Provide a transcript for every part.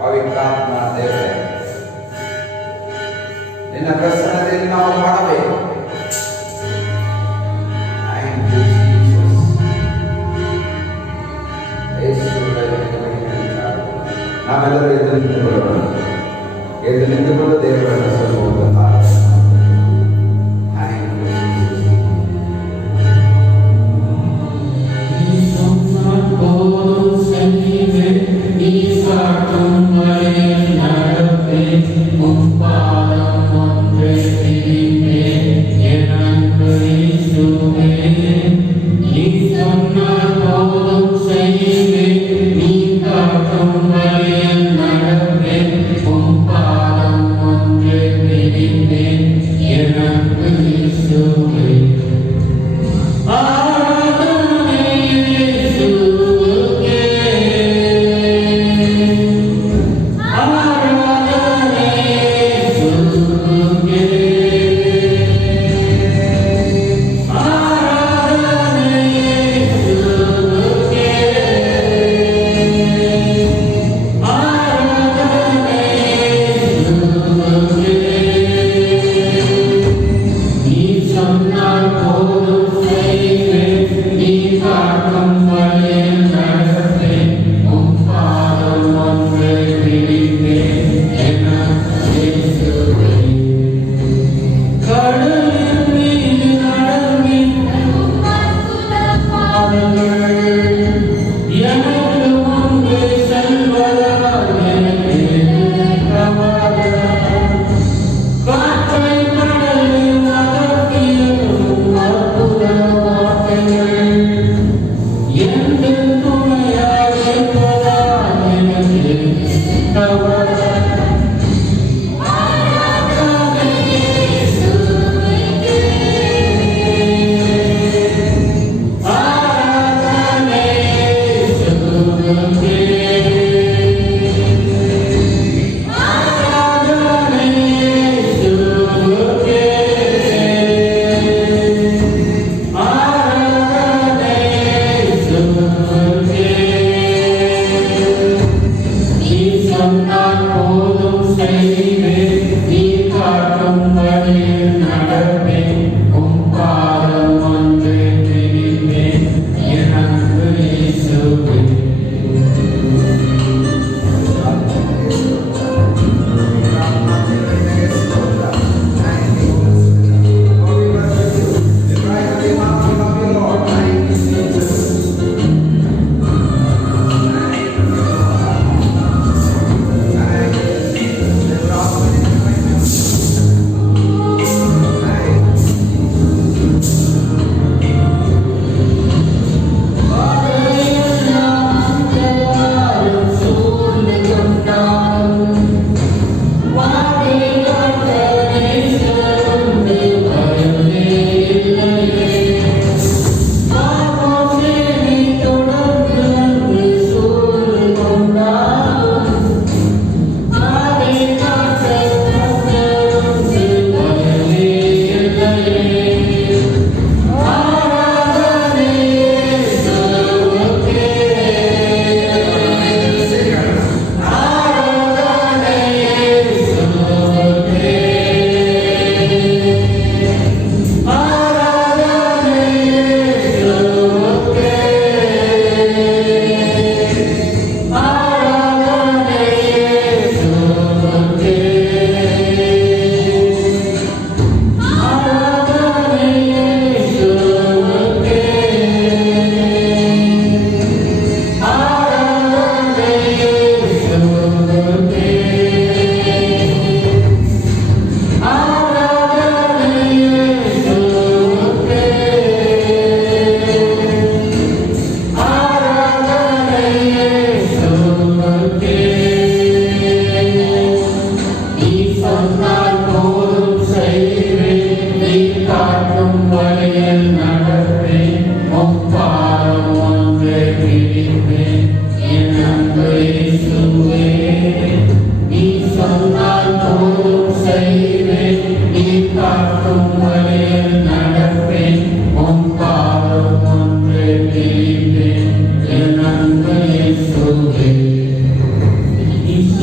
ಪವಿತ್ರಾತ್ಮ ದೇವರೇ ನಿನ್ನ ಪ್ರಸನ್ನತೆಯಲ್ಲಿ ನಾವು ಮಾಡಬೇಕು. ನಾವೆಲ್ಲರೂ ಎದ್ದು ನಿಂತುಕೊಳ್ಳೋಣ. ಎದ್ದು ನಿಂತುಕೊಂಡು ದೇವರನ್ನು ಸಲ್ಲುವುದು Amen.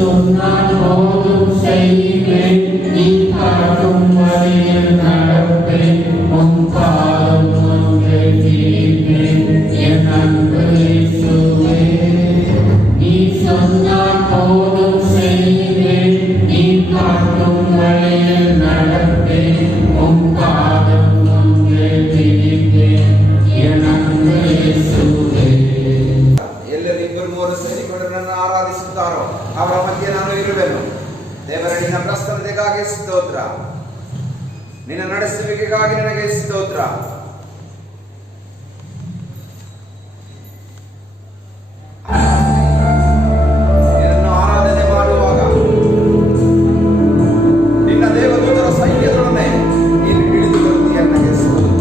சொன்னால் போதும் செய்வேன், நீ காட்டும் வழியில் நடப்பேன், உன் பாதம் ஒன்றை தீர்ப்பேன், என் அன்பு இயேசுவே. நீ சொன்னால் போதும் செய்வேன், நீ காட்டும் வழியில் நடப்பேன், உன் பாதம் ஒன்றை தீர்ப்பேன், என் அன்பு இயேசுவே. ಎಲ್ಲರೂ ಇಬ್ಬರು ಮೂವರು ಸೇರಿಕೊಂಡು ನನ್ನ ಆರಾಧಿಸುತ್ತಾರೋ ಅವರ ಮಧ್ಯೆ ನಾನು ಇರುವೆನು. ದೇವರ ನಿನ್ನ ಪ್ರಸನ್ನತೆಗಾಗಿ ಸ್ತೋತ್ರ, ನಿನ್ನ ನಡೆಸುವಿಕೆಗಾಗಿ ನಿನಗೆ ಸ್ತೋತ್ರ. ನಿನ್ನನ್ನು ಆರಾಧನೆ ಮಾಡುವಾಗ ನಿನ್ನ ದೇವದೂತರ ಸೈನ್ಯದೊಡನೆ ನೀನು ಹಿಡಿದು ಬರುತ್ತೀಯ. ನನಗೆ ಸ್ತೋತ್ರ.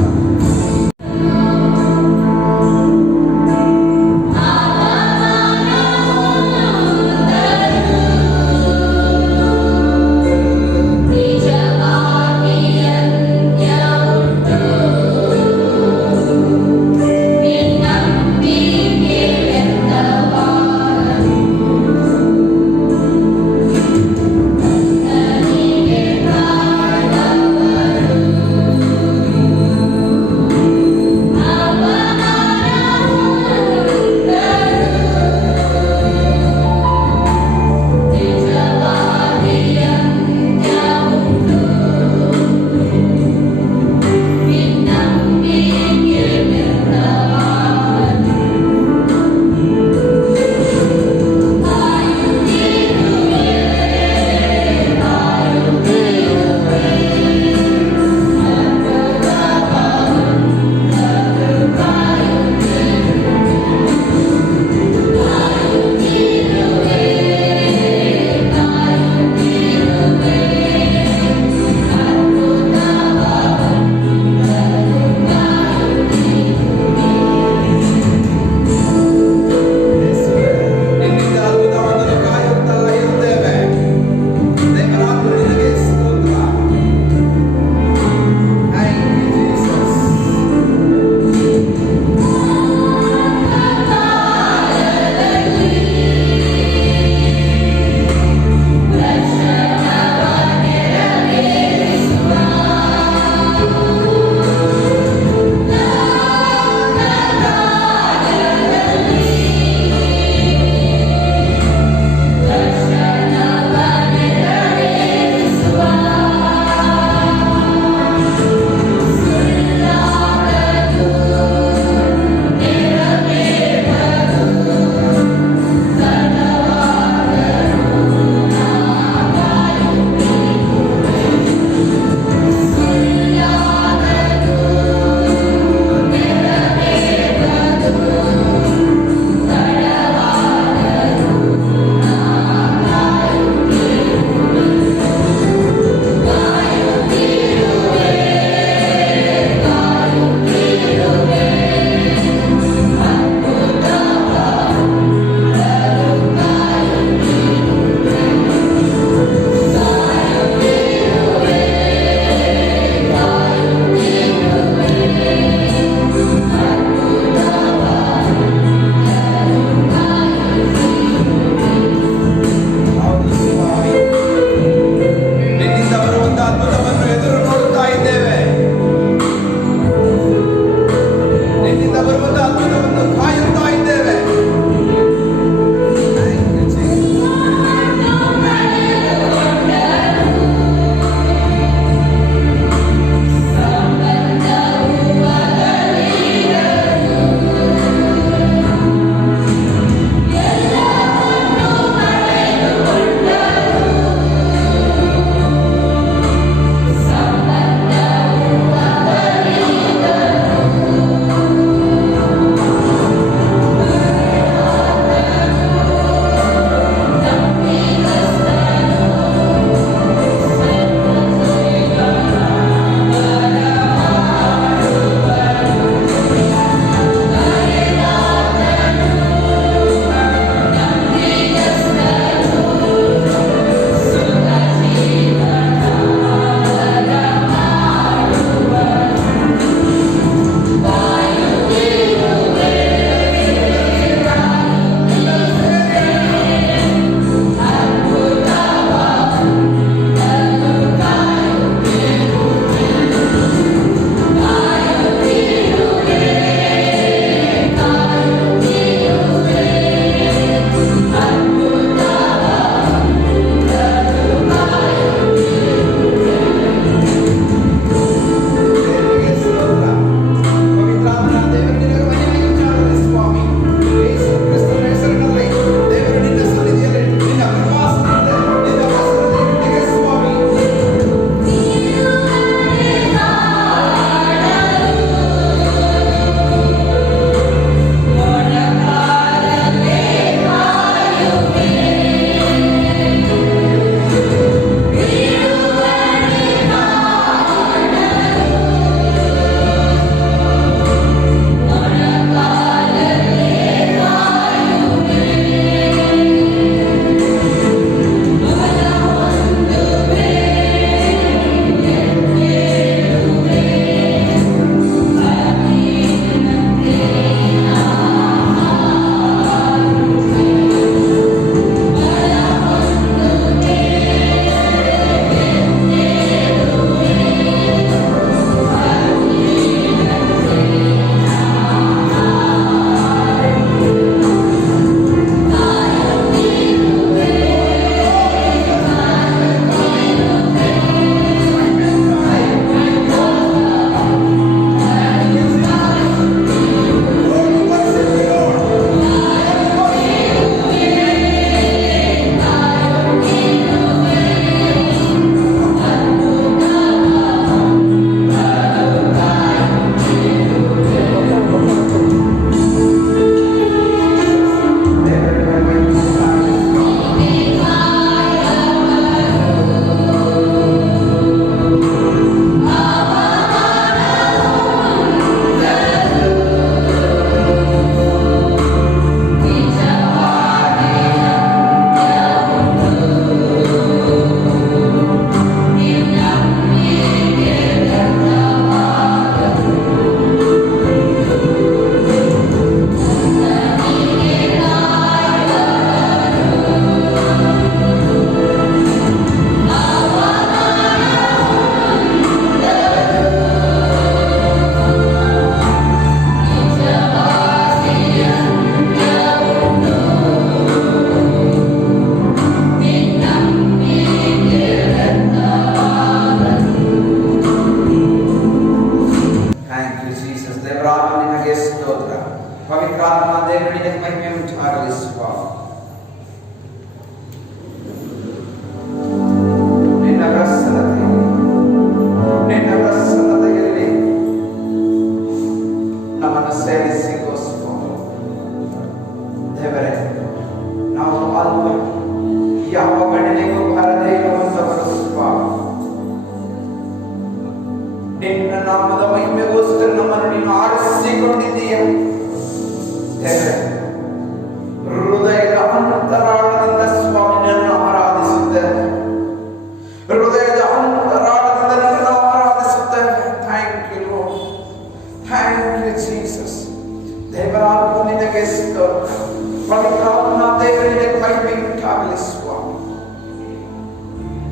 ನಿಜವಾಗಿ ಅಂತ್ಯ ಉಂಟು.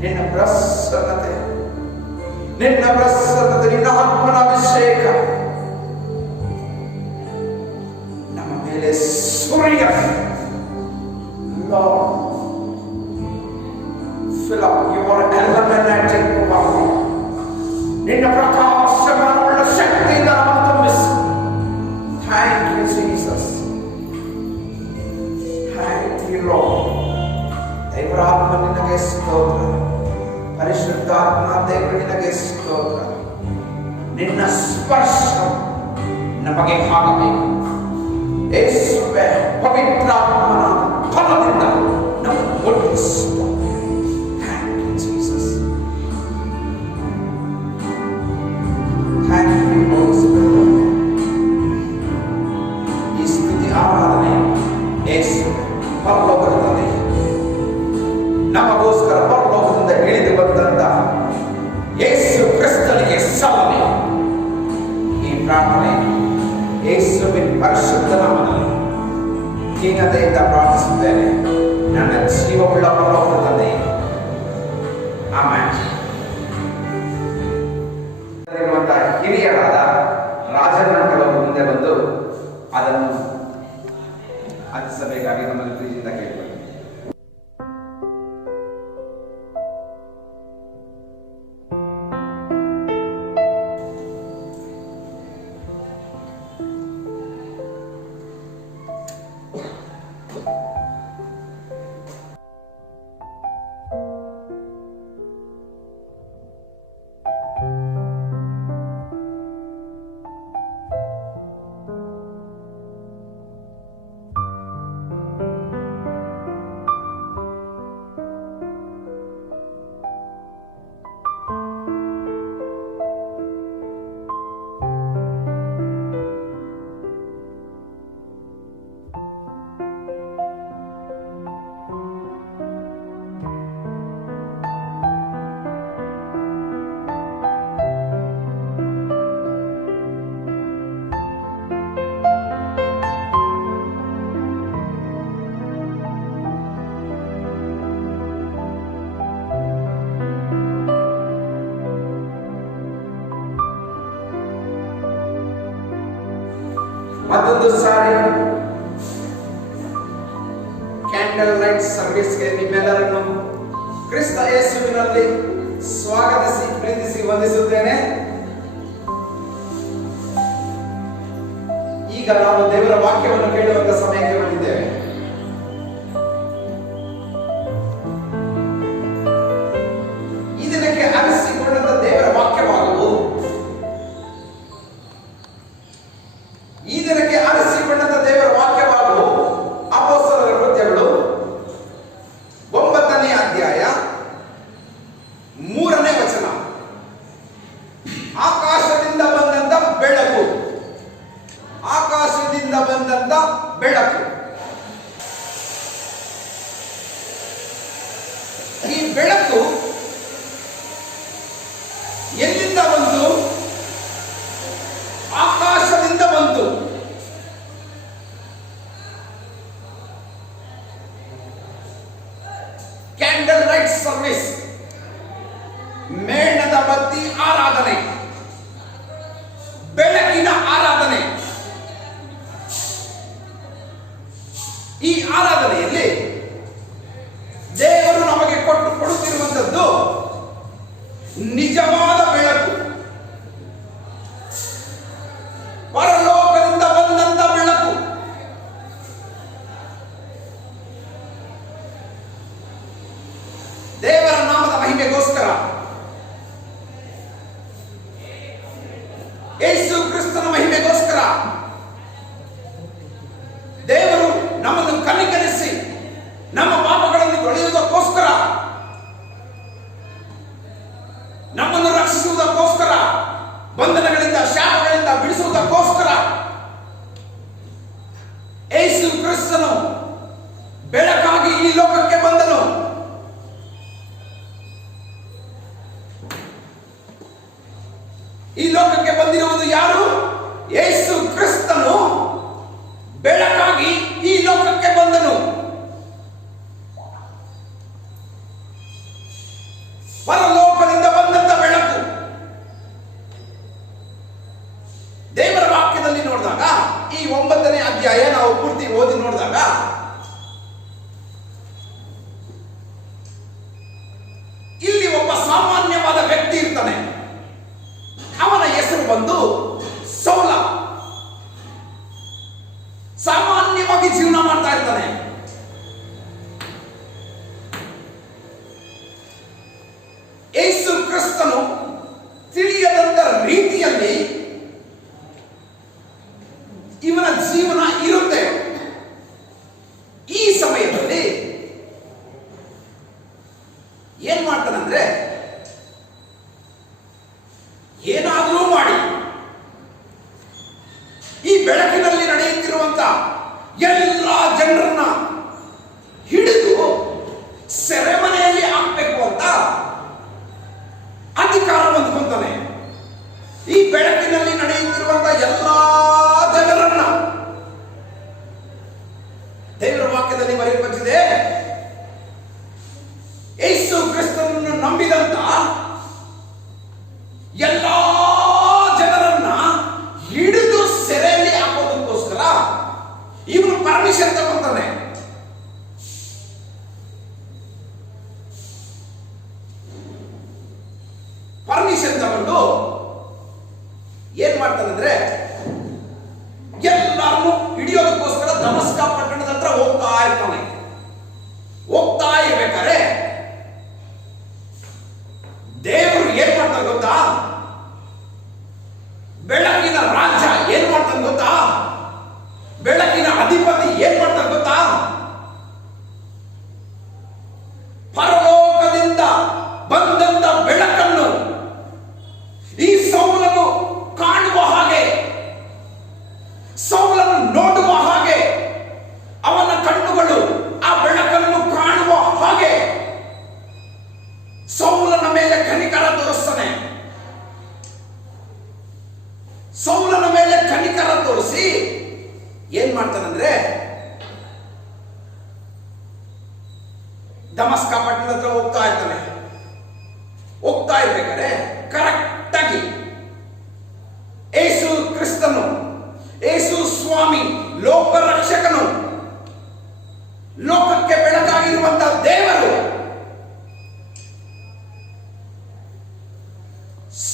ನಿನ್ನ ಪ್ರಸನ್ನತೆ, ನಿನ್ನ ಪ್ರಸನ್ನತೆ, ನಿನ್ನ ಆತ್ಮನ ಅಭಿಷೇಕ ನಮ್ಮ ಮೇಲೆ ಸುರಿಯಲಿ. Lord, fill up your illuminating power. ನಿನ್ನ ಪ್ರಕಾಶಮಾನ ಶಕ್ತಿಯಿಂದ ನಮ್ಮನ್ನು ತುಂಬಿಸು. Thank you, Jesus. Thank you, Lord. ದೇವರಾತ್ಮ ನಿನಗೆ ಸ್ತೋತ್ರ, ಪರಿಶುದ್ಧಾತ್ಮ ದೇವರು ನಿನಗೆ ಸ್ತೋತ್ರ. ನಿನ್ನ ಸ್ಪರ್ಶ ನಮಗೆ ಆಗಬೇಕು ಯೇಸುವೇ. ಪವಿತ್ರಾತ್ಮನ ಫಲದಿಂದ ನಮ್ಮ ಮುಟ್ಟಿಸು. Thank you, Jesus. Thank you, Holy Spirit. ಈ ಸ್ತುತಿ ಆರಾಧನೆ ಯೇಸು ಪರಲೋಕದ ತಂದೆ ನಮಗೋಸ್ಕರ ಪರಲೋಕದಿಂದ ಇಳಿದು ಬಂದಂತ ಯೇಸು ಕ್ರಿಸ್ತನಿಗೆ ಸಲ್ಲಲಿ. ಈ ಪ್ರಾರ್ಥನೆ ಯೇಸುವಿನ ಪರಿಶುದ್ಧ ನಾಮದಲ್ಲಿ ಘನತೆಯಿಂದ ಪ್ರಾರ್ಥಿಸುತ್ತೇನೆ, ನನ್ನ ಜೀವವುಳ್ಳ ಪರಲೋಕದ ತಂದೆ. ಆಮೆನ್. ಹಿರಿಯರಾದ ರಾಜನ ಕೆಲವರು ಮುಂದೆ ಬಂದು ಅದನ್ನು ಹಂಚಿಸಬೇಕಾಗಿ ನಮ್ಮಲ್ಲಿ ಪ್ರೀತಿಯಿಂದ ಕೇಳಿಕೊಳ್ಳಿ. ಮತ್ತೊಂದು ಸಾರಿ ಕ್ಯಾಂಡಲ್ ಲೈಟ್ ಸರ್ವಿಸ್ಗೆ ನಿಮ್ಮೆಲ್ಲರನ್ನು ಕ್ರಿಸ್ತ ಯೇಸುವಿನಲ್ಲಿ ಸ್ವಾಗತಿಸಿ ಪ್ರೀತಿಸಿ ವಂದಿಸುತ್ತೇನೆ. ಈಗ ನಾವು ದೇವರ ವಾಕ್ಯವನ್ನು ಕೇಳುವಂತ ಸಮಯಕ್ಕೆ ಬಂದಿದ್ದೇವೆ. ಈ ದಿನಕ್ಕೆ ಆರಿಸಿಕೊಂಡಂತ ದೇವರ ವಾಕ್ಯವಾಗುವುದು, ಈ ದಿನಕ್ಕೆ ಆರಿಸಿಕೊಂಡಂತ ದೇವರ ವಾಕ್ಯವಾಗುವು ಅಪೊಸ್ತಲರ ಕೃತ್ಯಗಳು 9ನೇ ಅಧ್ಯಾಯ 3ನೇ ವಚನ. ಆಕಾಶದಿಂದ ಬಂದಂತ ಬೆಳಕು, ಆಕಾಶದಿಂದ ಬಂದಂತ ಬೆಳಕು. ಈ ಬೆಳಕು ಎಲ್ಲಿಂದ ಬಂತು? ಆಕಾಶದಿಂದ ಬಂತು. ಕ್ಯಾಂಡಲ್ ಲೈಟ್ ಸರ್ವಿಸ್, ಮೇಣದ ಬತ್ತಿ ಆರಾಧನೆ, ಬೆಳಕಿನ ಆರಾಧನೆ. ಈ ಆರಾಧನೆಯಲ್ಲಿ ದೇವರು ನಮಗೆ ಕೊಡುತ್ತಿರುವಂತದ್ದು ನಿಜವಾದ ಬೆಳಕು, ಪರಲೋಕದಿಂದ ಬಂದಂತ ಬೆಳಕು. ದೇವರ ನಾಮದ ಮಹಿಮೆಗೋಸ್ಕರ, ಯೇಸು ಕ್ರಿಸ್ತನ ಮಹಿಮೆಗೋಸ್ಕರ ದೇವರು ನಮ್ಮನ್ನು ಕನಿಕರಿಸಿ ನಮ್ಮ ಪಾಪಗಳನ್ನು ತೊಳೆಯುವುದಕ್ಕೋಸ್ಕರ, ನಮ್ಮನ್ನು ರಕ್ಷಿಸುವುದಕ್ಕೋಸ್ಕರ, ಬಂಧನಗಳಿಂದ ಶಾಪಗಳಿಂದ ಬಿಡಿಸುವುದಕ್ಕೋಸ್ಕರ ಯೇಸು ಕ್ರಿಸ್ತನು ಬೆಳಕಾಗಿ ಈ ಲೋಕಕ್ಕೆ ಬಂದನು. ಈ ಲೋಕಕ್ಕೆ ಬಂದಿರುವುದು ಯಾರು? ಯೇಸು ಕ್ರಿಸ್ತನು ಬೆಳಕಾಗಿ ಈ ಲೋಕಕ್ಕೆ ಬಂದನು. ಹೆಸರು ಬಂದು ಸೌಲ. ಸಾಮಾನ್ಯವಾಗಿ ಜೀವನ ಮಾಡ್ತಾ ಇರ್ತಾನೆ. ಯೇಸು ಕ್ರಿಸ್ತನು ತಿಳಿಯದಂತ ರೀತಿಯಲ್ಲಿ ಇವನ ಜೀವನ ಇರುತ್ತೆ. ಈ ಸಮಯದಲ್ಲಿ ಏನ್ ಮಾಡ್ತಾನಂದ್ರೆ, ಏನಾದರೂ ಮಾಡಿ ಈ ಬೆಳಕಿನಲ್ಲಿ ನಡೆಯುತ್ತಿರುವಂತ ಎಲ್ಲ ಜನರನ್ನ ಹಿಡಿದು ಸೆರೆಮನೆಯಲ್ಲಿ ಹಾಕ್ಬೇಕು ಅಂತ ಅಧಿಕಾರ ಹೊಂದ್ಕೊಂತಾನೆ. ಈ ಬೆಳಕಿನಲ್ಲಿ ನಡೆಯುತ್ತಿರುವಂತ ಎಲ್ಲಾ ಜನರನ್ನ ದೇವರ ವಾಕ್ಯದಲ್ಲಿ ಬರೆಯಲ್ಪಟ್ಟಿದೆ, ಯೇಸು ಕ್ರಿಸ್ತನನ್ನು ನಂಬಿದಂತ ಎಲ್ಲಾ ಜನರನ್ನ ಹಿಡಿದು ಸೆರೆಯಲ್ಲಿ ಹಾಕೋದಕ್ಕೋಸ್ಕರ ಇವನು ಪರ್ಮಿಷನ್ ತಗೊಂತಾನೆ. ಪರ್ಮಿಷನ್ ತಗೊಂಡು ಏನ್ ಮಾಡ್ತಾನಂದ್ರೆ, ಎಲ್ಲರನ್ನು ಹಿಡಿಯೋದಕ್ಕೋಸ್ಕರ ದಮಸ್ಕ ಪಟ್ಟಣದ ಹತ್ರ ಹೋಗ್ತಾ ಇರ್ತಾನೆ. ಹೋಗ್ತಾ ಇರ್ಬೇಕಾದ್ರೆ ದೇವರು ಏನ್ ಮಾಡ್ತಾರೆ ಗೊತ್ತಾ? ಬೆಳಕಿನ ರಾಜ ಏನ್ ಮಾಡ್ತಾನೆ ಗೊತ್ತಾ? ಬೆಳಕಿನ ಅಧಿಪತಿ ಏನ್ ಮಾಡ್ತಾನೆ ಗೊತ್ತಾ? ಪರಲೋಕದಿಂದ ಬಂದಂತ ಬೆಳಕನ್ನು ಈ ಸೌಲನ್ನು ಕಾಣುವ ಹಾಗೆ, ಸೌಲನ್ನು ನೋಡುವ ಹಾಗೆ, ಅವನ ಕಣ್ಣುಗಳು ಆ ಬೆಳಕನ್ನು ಕಾಣುವ ಹಾಗೆ ಸೌಲನ ಮೇಲೆ ಕನಿಕರ ತೋರಿಸ್ತಾನೆ. ಸೌಲನ ಮೇಲೆ ಕನಿಕರ ತೋರಿಸಿ ಏನ್ ಮಾಡ್ತಾನಂದ್ರೆ, ದಮಸ್ಕ ಪಟ್ಟಣದ ಹತ್ರ ಹೋಗ್ತಾ ಇರ್ತಾನೆ. ಹೋಗ್ತಾ ಇರ್ಬೇಕಾದ್ರೆ ಕರೆಕ್ಟ್ ಆಗಿ ಯೇಸು ಕ್ರಿಸ್ತನು, ಯೇಸು ಸ್ವಾಮಿ, ಲೋಕ ರಕ್ಷಕನು, ಲೋಕಕ್ಕೆ ಬೆಳಕಾಗಿರುವಂತಹ ದೇವರು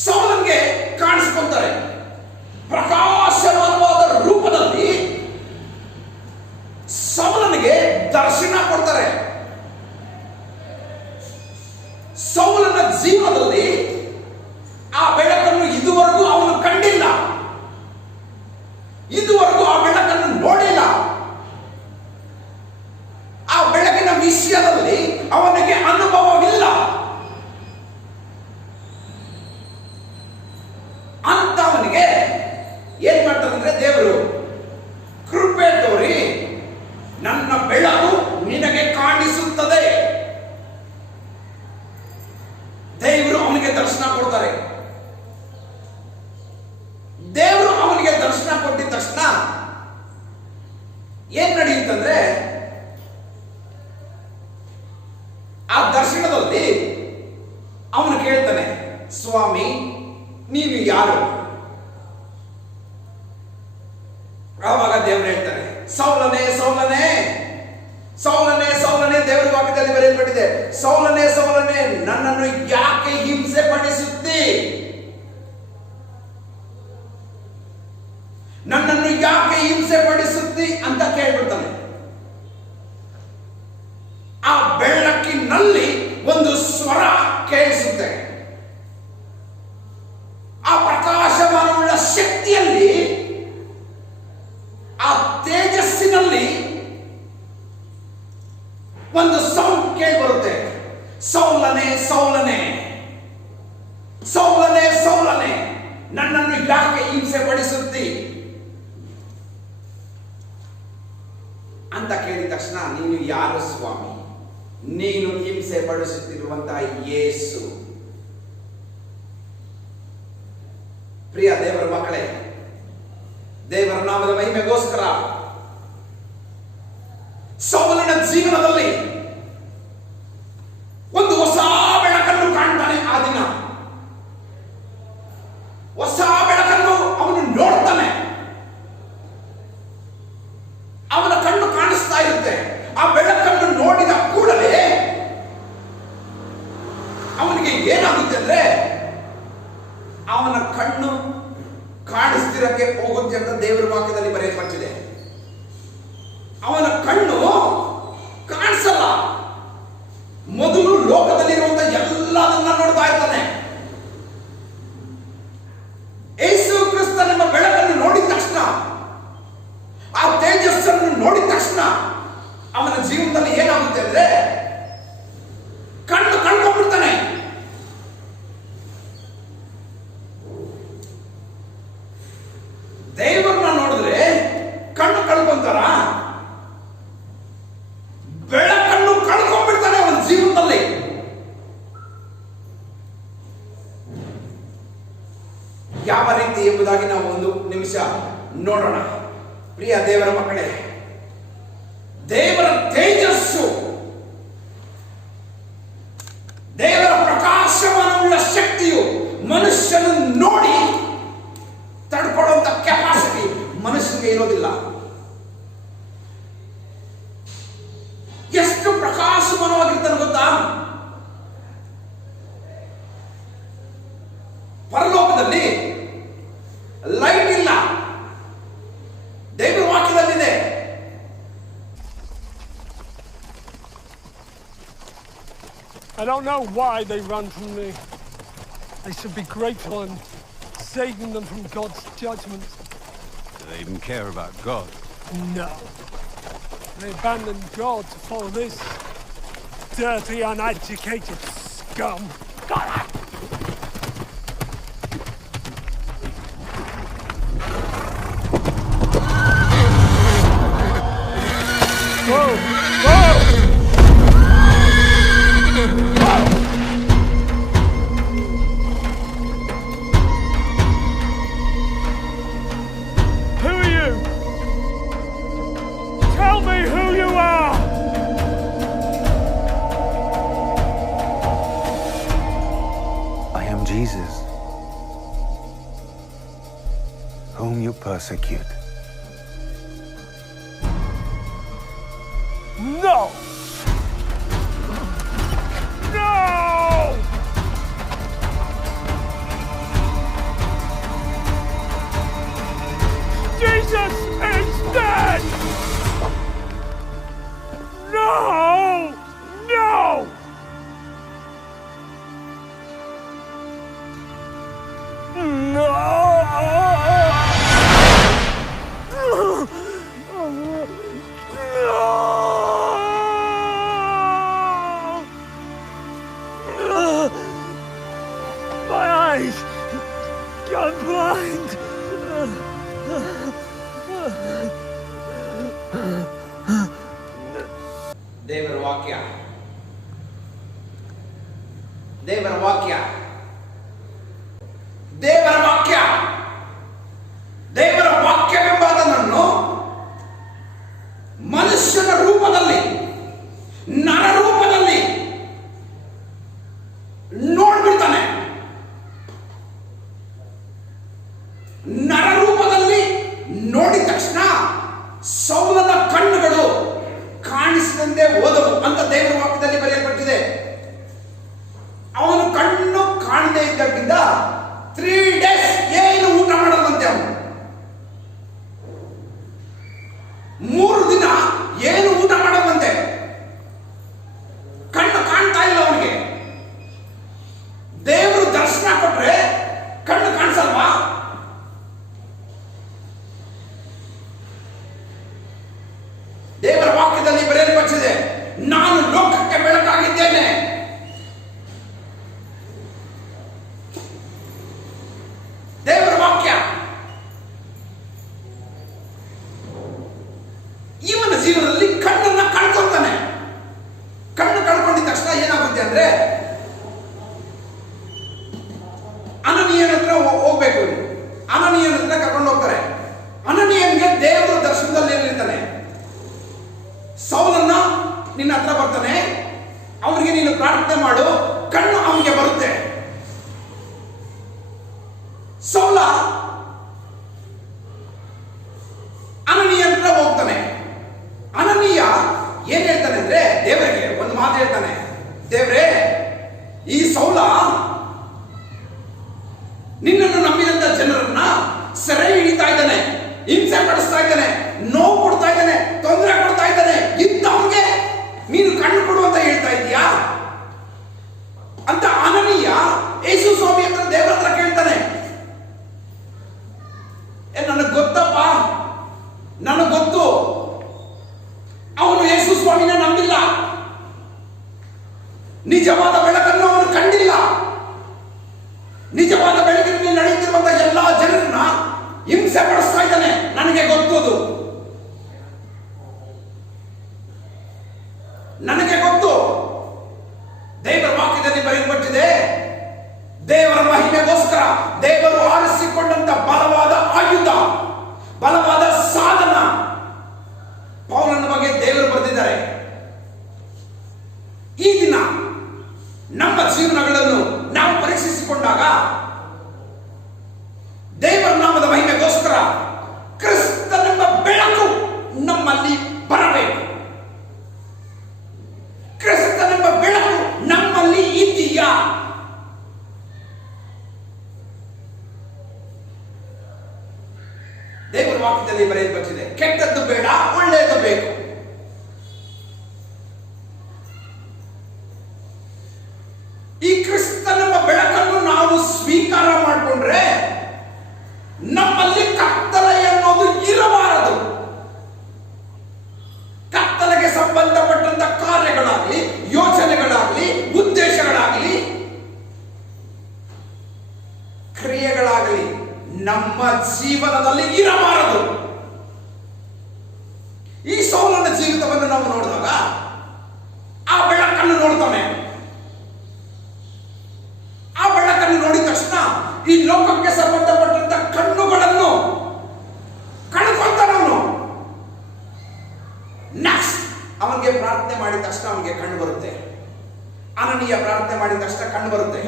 ಸೌಲನ್ಗೆ ಕಾಣಿಸ್ಕೊಂತಾರೆ. ಪ್ರಕಾಶಮಾನವಾದ ರೂಪದಲ್ಲಿ ಸೌಲನಿಗೆ ದರ್ಶನ ಕೊಡ್ತಾರೆ. ಸೌಲನ ಜೀವನದಲ್ಲಿ ಆ ಬೆಳಕನ್ನು ಇದುವರೆಗೂ ಅವನು ಕಂಡಿಲ್ಲ, ಇದುವರೆಗೂ ಆ ಬೆಳಕನ್ನು ನೋಡಿಲ್ಲ. ಆ ಬೆಳಕಿನ ವಿಷಯದಲ್ಲಿ ಅವನಿಗೆ ಅನುಭವವಿಲ್ಲ. ಅಂತವನಿಗೆ ಏನ್ ಮಾಡ್ತಾರಂದ್ರೆ, ದೇವರು ಕೃಪೆ ತೋರಿ ನನ್ನ ಬೆಳಕು ನಿನಗೆ ಕಾಣಿಸುತ್ತದೆ. ದೇವರು ಅವನಿಗೆ ದರ್ಶನ ಕೊಡ್ತಾರೆ. ದೇವರು ಅವನಿಗೆ ದರ್ಶನ ಕೊಟ್ಟಿದ ತಕ್ಷಣ ಏನ್ ನಡೆಯುತ್ತಂದ್ರೆ, ಆ ದರ್ಶನದಲ್ಲಿ ಅವನು ಕೇಳ್ತಾನೆ, ಸ್ವಾಮಿ ನೀನು ಯಾರು? ಆವಾಗ ದೇವರು ಹೇಳ್ತಾರೆ, ಸೌಲನೇ ಸೌಲನೇ ಸೌಲನೇ ಸೌಲನೇ, ದೇವರ ವಾಕ್ಯದಲ್ಲಿ ಬರೆಯಲ್ಪಟ್ಟಿದೆ, ಸೌಲನೇ ಸೌಲನೇ ನನ್ನನ್ನು ಯಾಕೆ ಹಿಂಸೆ ಪಡಿಸುತ್ತಿ? ನನ್ನನ್ನು ಯಾಕೆ ಹಿಂಸೆ ಪಡಿಸುತ್ತಿ ಅಂತ ಕೇಳ್ಬಿಡ್ತಾನೆ. ಆ ಬೆಳಕಿನಲ್ಲಿ ಒಂದು ಸ್ವರ ಕೇಳಿಸುತ್ತೆ. ಆ ಪ್ರಕಾಶಮಾನವುಳ್ಳ ಶಕ್ತಿಯಲ್ಲಿ, ಆ ತೇಜಸ್ಸಿನಲ್ಲಿ ಒಂದು ಸೌಂಡ್ ಕೇಳಿ ಬರುತ್ತೆ, ಸೌಲನೇ ಸೌಲನೇ ಸೌಲನೇ ಸೌಲನೇ ನನ್ನನ್ನು ಯಾಕೆ ಹಿಂಸೆ ಪಡಿಸುತ್ತಿ ಅಂತ ಕೇಳಿದ ತಕ್ಷಣ, ನೀನು ಯಾರು ಸ್ವಾಮಿ? ನೀನು ಹಿಂಸೆ ಪಡಿಸುತ್ತಿರುವಂತಹ ಯೇಸು. ಪ್ರಿಯ ದೇವರ ಮಕ್ಕಳೇ, ದೇವರ ನಾಮದ ಮಹಿಮೆಗೋಸ್ಕರ ಸೌಲನ ಜೀವನದಲ್ಲಿ ಒಂದು ಹೊಸ ಬೆಳಕನ್ನು ಕಾಣ್ತಾನೆ. ಆ ದಿನ ಹೊಸ ಬೆಳಕನ್ನು ಅವನು ನೋಡ್ತಾನೆ. ಅವನ ಕಣ್ಣು ಕಾಣಿಸ್ತಾ ಇರುತ್ತೆ. ಆ ಬೆಳಕನ್ನು ನೋಡಿದ ಕೂಡಲೇ ಅವನಿಗೆ ಏನಾಗುತ್ತೆ ಅಂದ್ರೆ, ಅವನ ಕಣ್ಣು ನೋಡೋಣ. ಪ್ರಿಯ ದೇವರ ಮಕ್ಕಳೇ, ದೇವರ ತೇಜಸ್ಸು, ದೇವರ ಪ್ರಕಾಶಮಾನವುಳ್ಳ ಶಕ್ತಿಯು ಮನುಷ್ಯನು ನೋಡಿ ತಡ್ಕೊಳ್ಳುವಂತ ಕೆಪಾಸಿಟಿ ಮನುಷ್ಯನಿಗೆ ಇರೋದಿಲ್ಲ. ಎಷ್ಟು ಪ್ರಕಾಶಮಾನವಾಗಿರ್ತಾನೆ ಗೊತ್ತಾ? ಪರಲೋಕದಲ್ಲಿ ಲೈಟ್ ಇಲ್ಲ, ದೇವರ ವಾಕ್ಯದಲ್ಲಿದೆ. I don't know why they run from me. They should be grateful and saving them from God's judgment. Do they even care about God? No. They abandoned God to follow this dirty, uneducated scum. Whoa! Whoa! Who are you? Tell me who you are! I am Jesus, whom you persecute. No! No! Jesus is dead! No! No! My eyes gone blind. ದೇವರ ವಾಕ್ಯ, ದೇವರ ವಾಕ್ಯ, ದೇವರ ವಾಕ್ಯ, ದೇವರ ವಾಕ್ಯವೆಂಬುದನ್ನು ಮನುಷ್ಯನ ರೂಪದಲ್ಲಿ, ನರ ರೂಪದಲ್ಲಿ ನೋಡ್ಬಿಡ್ತಾನೆ. ನರ ರೂಪದಲ್ಲಿ ನೋಡಿದ ತಕ್ಷಣ ಸೌಲನ ಕಣ್ಣುಗಳು ಕಾಣಿಸಿದಂತೆ ಹೋದವು ಅಂತ ದೇವರ ವಾಕ್ಯದಲ್ಲಿ ಬರೆಯಲ್ಪಟ್ಟಿದೆ. ಅವನು ಕಣ್ಣು ಕಾಣದೇ ಇದ್ದಕ್ಕಿಂತ 3 days ಏನು ಊಟ ಮಾಡದಂತೆ. ಅವನು 3 ದಿನ ಏನು ಊಟ ಮಾಡದಂತೆ. ಕಣ್ಣು ಕಾಣ್ತಾ ಇಲ್ಲ ಅವನಿಗೆ. ದೇವರು ದರ್ಶನ ಕೊಟ್ರೆ ಕಣ್ಣು ಕಾಣಿಸಲ್ವಾ? ದೇವರ ವಾಕ್ಯದಲ್ಲಿ ಬರೆಯಲ್ಪಟ್ಟಿದೆ, ನಾನು ಲೋಕಕ್ಕೆ ಬೆಳಕಾಗಿದ್ದೇನೆ. ದೇವರ ವಾಕ್ಯ ಇವನ ಜೀವನದಲ್ಲಿ ಕಣ್ಣನ್ನ ಕಳ್ಕೊಳ್ತಾನೆ. ಕಣ್ಣು ಕಳ್ಕೊಂಡಿದ ತಕ್ಷಣ ಏನಾಗುತ್ತೆ ಅಂದ್ರೆ ಅನನೀಯನ ಹತ್ರ ಹೋಗ್ಬೇಕು. ಅನನೀಯನ ಹತ್ರ ಕರ್ಕೊಂಡು ಹೋಗ್ತಾರೆ. ಅನನೀಯನಿಗೆ ದೇವರ ದರ್ಶನದಲ್ಲಿ ಏನಿರ್ತಾನೆ, ಸೌಲನ್ನ ನಿನ್ನ ಹತ್ರ ಬರ್ತಾನೆ, ಅವನಿಗೆ ನೀನು ಪ್ರಾರ್ಥನೆ ಮಾಡು, ಕಣ್ಣು ಅವನಿಗೆ ಬರುತ್ತೆ. ಸೌಲ ಅನನೀಯ ಹತ್ರ ಹೋಗ್ತಾನೆ. ಅನನೀಯ ಏನ್ ಹೇಳ್ತಾನೆ ಅಂದ್ರೆ ದೇವರಿಗೆ ಒಂದು ಮಾತು ಹೇಳ್ತಾನೆ, ದೇವರೇ, ಈ ಸೌಲ ನಿನ್ನನ್ನು ನಂಬಿದಂತ ಜನರನ್ನ ಸೆರೆ ಹಿಡಿತಾ ಇದ್ದಾನೆ, ಹಿಂಸೆ ಪಡಿಸ್ತಾ ಇದ್ದಾನೆ, ನೋವು ಕೊಡ್ತಾ ಇದ್ದಾನೆ, ತೊಂದರೆ ಕೊಡ್ತಾ ಇದ್ದಾನೆ. ಇಂಥವ್ನಿಗೆ ನೀನು ಕಣ್ಣು ಕೊಡು ಅಂತ ಹೇಳ್ತಾ ಇದೀಯಾ ಅಂತ ಅನನೀಯ ಯೇಸು ಸ್ವಾಮಿ ಹತ್ರ ದೇವರ ಹತ್ರ ಕೇಳ್ತಾನೆ. ನನಗೆ ಗೊತ್ತಪ್ಪ, ನನಗೆ ಗೊತ್ತು, ಅವನು ಯೇಸು ಸ್ವಾಮಿನ ನಂಬಿಲ್ಲ, ನಿಜವಾದ ಬೆಳಕನ್ನು ಅವನು ಕಂಡಿಲ್ಲ, ನಿಜವಾದ ಬೆಳಕಿನಲ್ಲಿ ನಡೆಯುತ್ತಿರುವಂತಹ ಎಲ್ಲಾ ಜನರನ್ನ ಹಿಂಸೆ ಪಡಿಸ್ತಾ ಇದ್ದಾನೆ, ನನಗೆ ಗೊತ್ತು, ನನಗೆ ಗೊತ್ತು. ದೇವರ ವಾಕ್ಯದಲ್ಲಿ ಬರೆಯಲ್ಪಟ್ಟಿದೆ, ದೇವರ ಮಹಿಮೆಗೋಸ್ಕರ ದೇವರು ಆರಿಸಿಕೊಂಡಂತ ಬಲವಾದ ಆಯುಧ, ನಮ್ಮ ಜೀವನಗಳನ್ನು ನಾವು ಪರೀಕ್ಷಿಸಿಕೊಂಡಾಗ ದೇವರ ನಾಮದ ಮಹಿಮೆಗೋಸ್ಕರ ಕ್ರಿಸ್ತನೆಂಬ ಬೆಳಕು ನಮ್ಮಲ್ಲಿ ಬರಬೇಕು. ಕ್ರಿಸ್ತನೆಂಬ ಬೆಳಕು ನಮ್ಮಲ್ಲಿ ಇದೆಯಾ? ದೇವರ ವಾಕ್ಯದಲ್ಲಿ ಬರೆಯಲ್ಪಟ್ಟಿದೆ, ಕೆಟ್ಟದ್ದು ಬೇಡ, ಒಳ್ಳೆಯದು ಬೇಕು. ಈ ಕ್ರಿಸ್ತನೆಂಬ ಬೆಳಕನ್ನು ನಾವು ಸ್ವೀಕಾರ ಮಾಡಿಕೊಂಡ್ರೆ ನಮ್ಮಲ್ಲಿ ಕತ್ತಲೆ ಅನ್ನೋದು ಇರಬಾರದು. ಕತ್ತಲೆಗೆ ಸಂಬಂಧಪಟ್ಟಂತ ಕಾರ್ಯಗಳಾಗ್ಲಿ, ಯೋಚನೆಗಳಾಗ್ಲಿ, ಉದ್ದೇಶಗಳಾಗ್ಲಿ, ಕ್ರಿಯೆಗಳಾಗಲಿ ನಮ್ಮ ಜೀವನದಲ್ಲಿ ಇರಬಾರದು. ಈ ಸೌಲನ ಜೀವಿತವನ್ನು ನಾವು ನೋಡಿದಾಗ ಆ ಬೆಳಕನ್ನು ನೋಡ್ತಾನೆ. ಆ ಬೆಳಕನ್ನು ನೋಡಿದ ತಕ್ಷಣ ಈ ಲೋಕಕ್ಕೆ ಸಂಬಂಧಪಟ್ಟಂತ ಕಣ್ಣುಗಳನ್ನು ಕಳ್ಕೊಳ್ತಾನೆ ಅವನು. ನೆಕ್ಸ್ಟ್ ಅವನಿಗೆ ಪ್ರಾರ್ಥನೆ ಮಾಡಿದ ತಕ್ಷಣ ಅವನಿಗೆ ಕಣ್ಣು ಬರುತ್ತೆ. ಅನನೀಯ ಪ್ರಾರ್ಥನೆ ಮಾಡಿದ ತಕ್ಷಣ ಕಣ್ಣು ಬರುತ್ತೆ.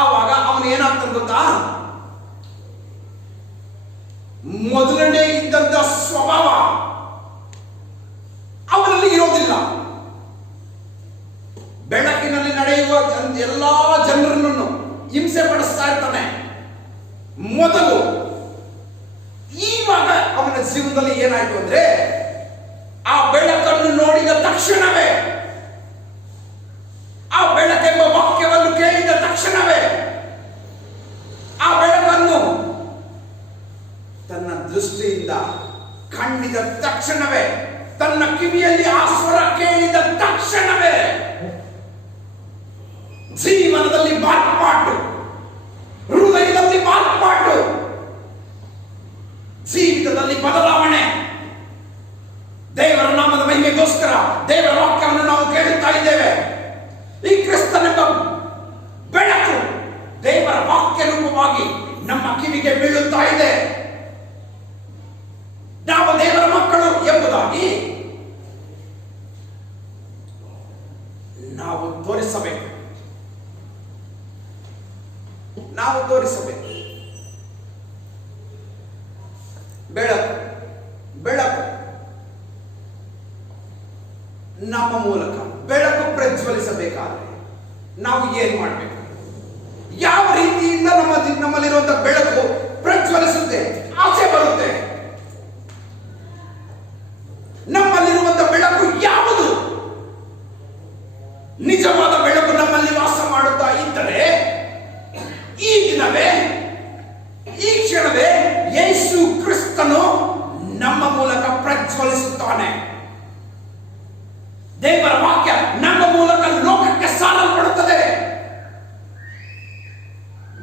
ಆವಾಗ ಅವನು ಏನಾಗ್ತಾನೆ ಗೊತ್ತಾ? ಮೊದಲನೇ ಇದ್ದಂತ ಸ್ವಭಾವ ಅವನಲ್ಲಿ ಇರೋದಿಲ್ಲ. ಬೆಳಕಿನಲ್ಲಿ ನಡೆಯುವ ಎಲ್ಲಾ ಜನರನ್ನು ಹಿಂಸೆ ಪಡಿಸ್ತಾ ಇರ್ತಾನೆ ಮೊದಲು. ಇವಾಗ ಅವನ ಜೀವನದಲ್ಲಿ ಏನಾಯ್ತು ಅಂದ್ರೆ, ಆ ಬೆಳಕನ್ನು ನೋಡಿದ ತಕ್ಷಣವೇ, ಆ ಬೆಳಕೆಂಬ ವಾಕ್ಯವನ್ನು ಕೇಳಿದ ತಕ್ಷಣವೇ, ಆ ಬೆಳಕನ್ನು ತನ್ನ ದೃಷ್ಟಿಯಿಂದ ಕಂಡಿದ ತಕ್ಷಣವೇ, ತನ್ನ ಕಿವಿಯಲ್ಲಿ ಆ ಸ್ವರ ಕೇಳಿದ ತಕ್ಷಣವೇ ಜೀವನದಲ್ಲಿ ಮಾರ್ಪಾಟು, ಹೃದಯದಲ್ಲಿ ಮಾರ್ಪಾಟು, ಜೀವಿತದಲ್ಲಿ ಬದಲಾವಣೆ. ದೇವರ ನಾಮದ ಮಹಿಮೆಗೋಸ್ಕರ ದೇವರ ವಾಕ್ಯವನ್ನು ನಾವು ಕೇಳುತ್ತಾ ಇದ್ದೇವೆ. ಈ ಕ್ರಿಸ್ತನೆಂಬ ಬೆಳಕು ದೇವರ ವಾಕ್ಯ ರೂಪವಾಗಿ ನಮ್ಮ ಕಿವಿಗೆ ಬೀಳುತ್ತಾ ಇದೆ. ನಾವು ದೇವರ ಮಕ್ಕಳು ಎಂಬುದಾಗಿ ನಾವು ತೋರಿಸಬೇಕು. ಬೆಳಕು ಬೆಳಕು ನಮ್ಮ ಮೂಲಕ ಬೆಳಕು ಪ್ರಜ್ವಲಿಸಬೇಕಾದ್ರೆ ನಾವು ಏನು ಮಾಡಬೇಕು? ಯಾವ ರೀತಿಯಿಂದ ನಮ್ಮಲ್ಲಿರುವಂತಹ ಬೆಳಕು ಪ್ರಜ್ವಲಿಸುತ್ತೆ, ಆಚೆ ಬರುತ್ತೆ? ನಮ್ಮಲ್ಲಿರುವಂತಹ ಬೆಳಕು ಯಾವುದು? ನಿಜವಾದ ಬೆಳಕು ನಮ್ಮಲ್ಲಿ ವಾಸ ಮಾಡುತ್ತಾ ಇದ್ದರೆ ಈ ದಿನವೇ, ಈ ಕ್ಷಣವೇ ಯೇಸು ಕ್ರಿಸ್ತನು ನಮ್ಮ ಮೂಲಕ ಪ್ರಜ್ವಲಿಸುತ್ತಾನೆ. ದೇವರ ವಾಕ್ಯ ನಮ್ಮ ಮೂಲಕ ಲೋಕಕ್ಕೆ ಸಾರಲ್ಪಡುತ್ತದೆ.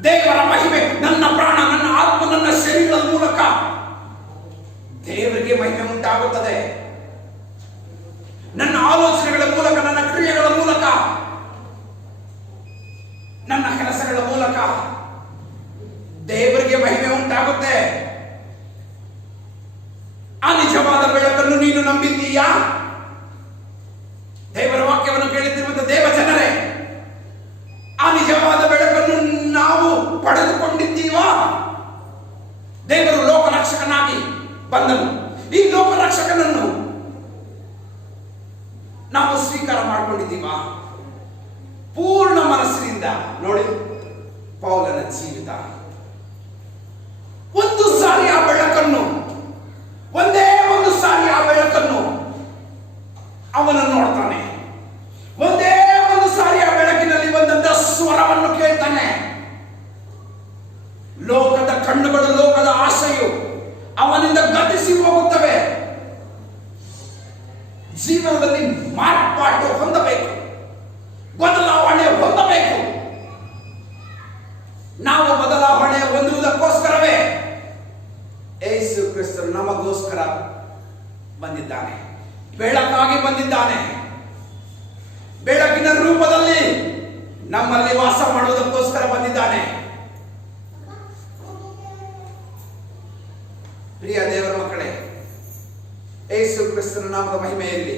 ದೇವರ ಮಹಿಮೆ ನನ್ನ ಪ್ರಾಣ, ನನ್ನ ಆತ್ಮ, ನನ್ನ ಶರೀರದ ಮೂಲಕ ದೇವರಿಗೆ ಮಹಿಮೆ ಉಂಟಾಗುತ್ತದೆ. ನನ್ನ ಆಲೋಚನೆಗಳ ಮೂಲಕ, ನನ್ನ ಕ್ರಿಯೆಗಳ ಮೂಲಕ, ನನ್ನ ಕೆಲಸಗಳ ಮೂಲಕ ದೇವರಿಗೆ ಮಹಿಮೆ ಉಂಟಾಗುತ್ತೆ. ಆ ನಿಜವಾದ ಬೆಳಕನ್ನು ನೀನು ನಂಬಿದ್ದೀಯಾ? ದೇವರ ವಾಕ್ಯವನ್ನು ಕೇಳುತ್ತಿರುವಂತಹ ದೇವ ಜನರೇ, ಆ ನಿಜವಾದ ಬೆಳಕನ್ನು ನಾವು ಪಡೆದುಕೊಂಡಿದ್ದೀವಾ? ದೇವರು ಲೋಕರಕ್ಷಕನಾಗಿ ಬಂದನು. ಈ ಲೋಕರಕ್ಷಕನನ್ನು ನಾವು ಸ್ವೀಕಾರ ಮಾಡಿಕೊಂಡಿದ್ದೀವಾ? ಪೂರ್ಣ ಮನಸ್ಸಿನಿಂದ ನೋಡಿ, ಪೌಲನ ಜೀವಿತ ಒಂದು ಸಾರಿ ಆ ಬೆಳಕನ್ನು, ಒಂದೇ ಒಂದು ಸಾರಿ ಆ ಬೆಳಕನ್ನು ಅವನು ನೋಡ್ತಾನೆ. ಒಂದೇ ಒಂದು ಸಾರಿ ಆ ಬೆಳಕಿನಲ್ಲಿ ಬಂದಂತ ಸ್ವರವನ್ನು ಕೇಳ್ತಾನೆ. ಲೋಕದ ಕಣ್ಣುಗಳು, ಲೋಕದ ಆಸೆಯು ಅವನಿಂದ ಗತಿಸಿ ಹೋಗುತ್ತವೆ. ಜೀವನದಲ್ಲಿ ಮಾರ್ಪಾಟು ಹೊಂದಬೇಕು, ಬದಲಾವಣೆ ಹೊಂದಬೇಕು. ನಾವು ಬದಲಾವಣೆ ಹೊಂದುವುದಕ್ಕೋಸ್ಕರವೇ ಯೇಸು ಕ್ರಿಸ್ತನು ನಮಗೋಸ್ಕರ ಬಂದಿದ್ದಾನೆ, ಬೆಳಕಾಗಿ ಬಂದಿದ್ದಾನೆ. ಬೆಳಕಿನ ರೂಪದಲ್ಲಿ ನಮ್ಮಲ್ಲಿ ವಾಸ ಮಾಡುವುದಕ್ಕೋಸ್ಕರ ಬಂದಿದ್ದಾನೆ. ಪ್ರಿಯ ದೇವರ ಮಕ್ಕಳೇ, ಯೇಸು ಕ್ರಿಸ್ತನ ನಾಮದ ಮಹಿಮೆಯಲ್ಲಿ,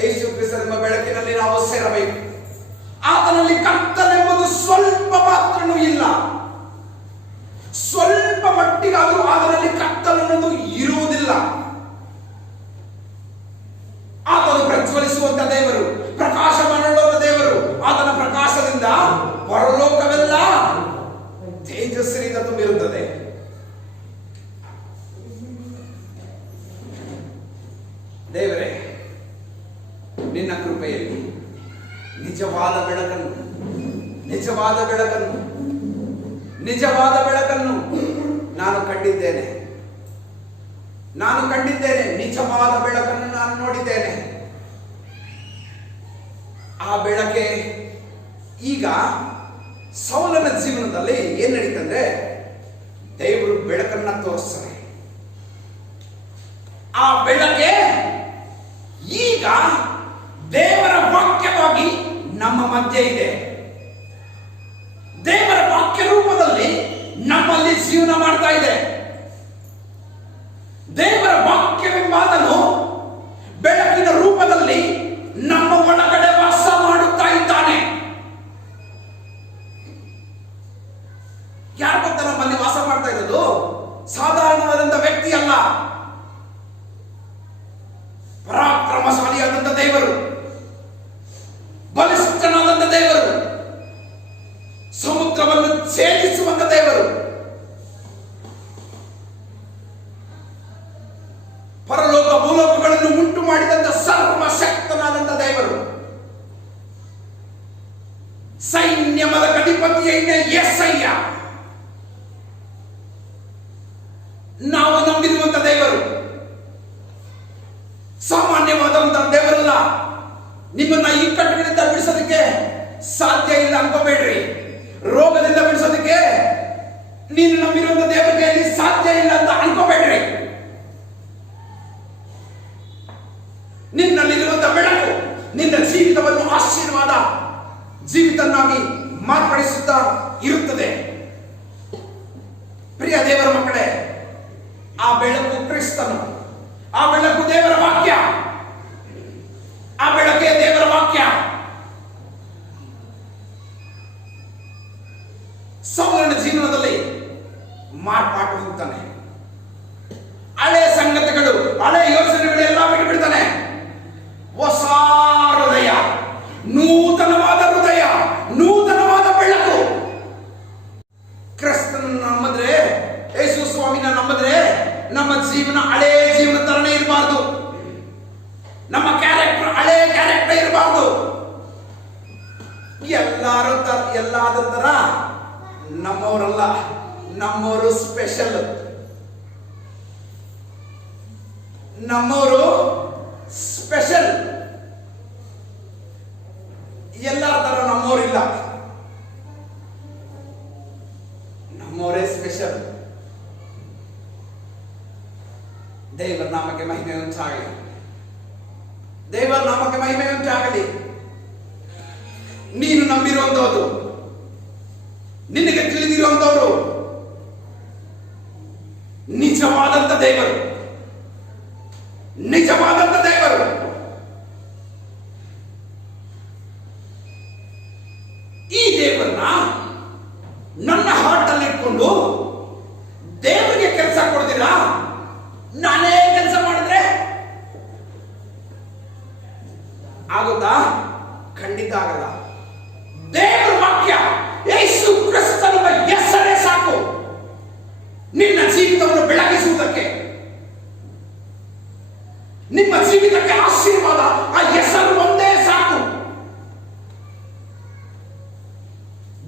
ಯೇಸು ಕ್ರಿಸ್ತನ ಬೆಳಕಿನಲ್ಲಿ ನಾವು ಸೇರಬೇಕು. ಆತನಲ್ಲಿ ಕತ್ತಲೆಂಬುದು ಸ್ವಲ್ಪ ಮಾತ್ರನೂ ಇಲ್ಲ. ಸ್ವಲ್ಪ ಮಟ್ಟಿಗಾದರೂ ಅದರಲ್ಲಿ ಕತ್ತಲನ್ನೋದು ಇರುವುದಿಲ್ಲ. ಆತನು ಪ್ರಜ್ವಲಿಸುವಂತ ದೇವರು, ಪ್ರಕಾಶ ಮಾಡುವಂತ ದೇವರು. ಆತನ ಪ್ರಕಾಶದಿಂದ ಪರಲೋಕವೆಲ್ಲ ತೇಜಸ್ಸಿನಿಂದ ತುಂಬಿರುತ್ತದೆ. ದೇವರೇ, ನಿನ್ನ ಕೃಪೆಯಲ್ಲಿ ನಿಜವಾದ ಬೆಳಕನ್ನು ನಾನು ಕಂಡಿದ್ದೇನೆ. ನಿಜವಾದ ಬೆಳಕನ್ನು ನಾನು ನೋಡಿದ್ದೇನೆ. ಆ ಬೆಳಕೆ ಈಗ ಸೌಲನ ಜೀವನದಲ್ಲಿ ಏನ್ ನಡೀತಂದ್ರೆ, ದೇವರು ಬೆಳಕನ್ನ ತೋರಿಸ್ತಾರೆ. ಆ ಬೆಳಕೆ ಈಗ ದೇವರ ವಾಕ್ಯವಾಗಿ ನಮ್ಮ ಮಧ್ಯೆ ಇದೆ. ದೇವರ ವಾಕ್ಯ ರೂಪದಲ್ಲಿ ನಮ್ಮಲ್ಲಿ ಜೀವನ ಮಾಡ್ತಾ ಇದೆ. ದೇವರ ವಾಕ್ಯವೆಂಬಾದನು ಬೆಳಕಿನ ರೂಪದಲ್ಲಿ ನಮ್ಮ ಒಳಗಡೆ ವಾಸ ಮಾಡುತ್ತಾ ಇದ್ದಾನೆ. ಯಾರು ಗೊತ್ತಾ ನಮ್ಮಲ್ಲಿ ವಾಸ ಮಾಡ್ತಾ ಇರೋದು? ಸಾಧಾರಣವಾದಂತ ವ್ಯಕ್ತಿ ಅಲ್ಲ, ಪರಾಕ್ರಮಶಾಲಿಯಾದಂತ ದೇವರು, ಬಲಿಷ್ಠನಾದಂತ ದೇವರು, ಸಮುದ್ರವನ್ನು ಛೇದಿಸುವಂತ ದೇವರು, ಪರಲೋಕ ಭೂಲೋಕಗಳನ್ನು ಉಂಟು ಮಾಡಿದಂತ ಸರ್ವಶಕ್ತನಾದಂತ ದೇವರು, ಸೈನ್ಯಮದ ಅಧಿಪತಿಯೈನ ಯೆಸಯ್ಯ ನಾವು ನಂಬಿರುವಂತ ದೇವರು. ಸಾಮಾನ್ಯವಾದಂತಹ ದೇವರಲ್ಲ. ನಿಮ್ಮನ್ನ ಇಕ್ಕಟ್ಟುಗಳಿಂದ ಬಿಡಿಸೋದಕ್ಕೆ ಸಾಧ್ಯ ಇಲ್ಲ ಅನ್ಕೋಬೇಡ್ರಿ. ರೋಗದಿಂದ ಬಿಡಿಸೋದಕ್ಕೆ ನೀನು ನಂಬಿರುವಂತ ದೇವರ ಕೈಯಲ್ಲಿ ಸಾಧ್ಯ ಇಲ್ಲ ಅಂತ ಅನ್ಕೋಬೇಡ್ರಿ. ನಿನ್ನಲ್ಲಿರುವಂತ ಬೆಳಕು ನಿನ್ನ ಜೀವಿತವನ್ನು ಆಶೀರ್ವಾದ ಜೀವಿತನ್ನಾಗಿ ಮಾರ್ಪಡಿಸುತ್ತಾ ಇರುತ್ತದೆ. ಪ್ರಿಯ ದೇವರ ಮಕ್ಕಳೇ, ಆ ಬೆಳಕು ಕ್ರಿಸ್ತನು, ಆ ಬೆಳಕು ದೇವರ ವಾಕ್ಯ, ಆ ಬೆಳಕೆ ದೇವರ ವಾಕ್ಯ. ಸೌಲನ ಜೀವನದಲ್ಲಿ ಮಾರ್ಪಾಟು ಹೊಂದುತ್ತಾನೆ. ಹಳೆ ಸಂಗತಿಗಳು, ಹಳೆ ಯೋಚನೆಗಳು ಎಲ್ಲ ಬಿಟ್ಟು ಬಿಡ್ತಾನೆ. ಹೊಸ ಹೃದಯ, ನೂತನವಾದ ಹೃದಯ, ನೂತನವಾದ ಬೆಳಕು. ಕ್ರಿಸ್ತನ ನಂಬಿದ್ರೆ, ಯೇಸು ಸ್ವಾಮಿನ ನಂಬಿದ್ರೆ ನಮ್ಮ ಜೀವನ ಹಳೆ ಜೀವನ ತರನೇ ಇರಬಾರ್ದು. ನಮ್ಮ ಕ್ಯಾರೆಕ್ಟರ್ ಹಳೆ ಕ್ಯಾರೆಕ್ಟರ್ ಇರಬಾರ್ದು. ಎಲ್ಲಾದ್ರ ತರ ನಮ್ಮವರಲ್ಲ, ನಮ್ಮವರು ಸ್ಪೆಷಲ್. ನಮ್ಮವರು ಸ್ಪೆಷಲ್. ಎಲ್ಲರ ತರ ನಮ್ಮವರಿಲ್ಲ, ನಮ್ಮವರೇ ಸ್ಪೆಷಲ್. ದೇವರ ನಾಮಕ್ಕೆ ಮಹಿಮೆ ಉಂಟಾಗಲಿ. ದೇವರ ನಾಮಕ್ಕೆ ಮಹಿಮೆ ಉಂಟಾಗಲಿ. ನೀನು ನಂಬಿರುವಂತವರು, ನಿನಗೆ ತಿಳಿದಿರುವಂತವರು ನಿಜವಾದಂತ ದೇವರು, ನಿಜವಾದಂತ ದೇವರು. ಈ ದೇವರನ್ನ ನನ್ನ ಹಾರ್ಟ್ ಅಲ್ಲಿ ಇಟ್ಕೊಂಡು ದೇವರಿಗೆ ಕೆಲಸ ಕೊಡ್ತೀರಾ? ನಾನೇ ಕೆಲಸ ಮಾಡಿದ್ರೆ ಆಗುತ್ತಾ? ಖಂಡಿತ ಆಗಲ್ಲ. ದೇವರ ವಾಕ್ಯ, ಯೇಸು ಕ್ರಿಸ್ತನ ಹೆಸರೇ ಸಾಕು ನಿನ್ನ ಜೀವಿತವನ್ನು ಬೆಳಗಿಸುವುದಕ್ಕೆ, ನಿಮ್ಮ ಜೀವಿತಕ್ಕೆ ಆಶೀರ್ವಾದ. ಆ ಹೆಸರು ಒಂದೇ ಸಾಕು.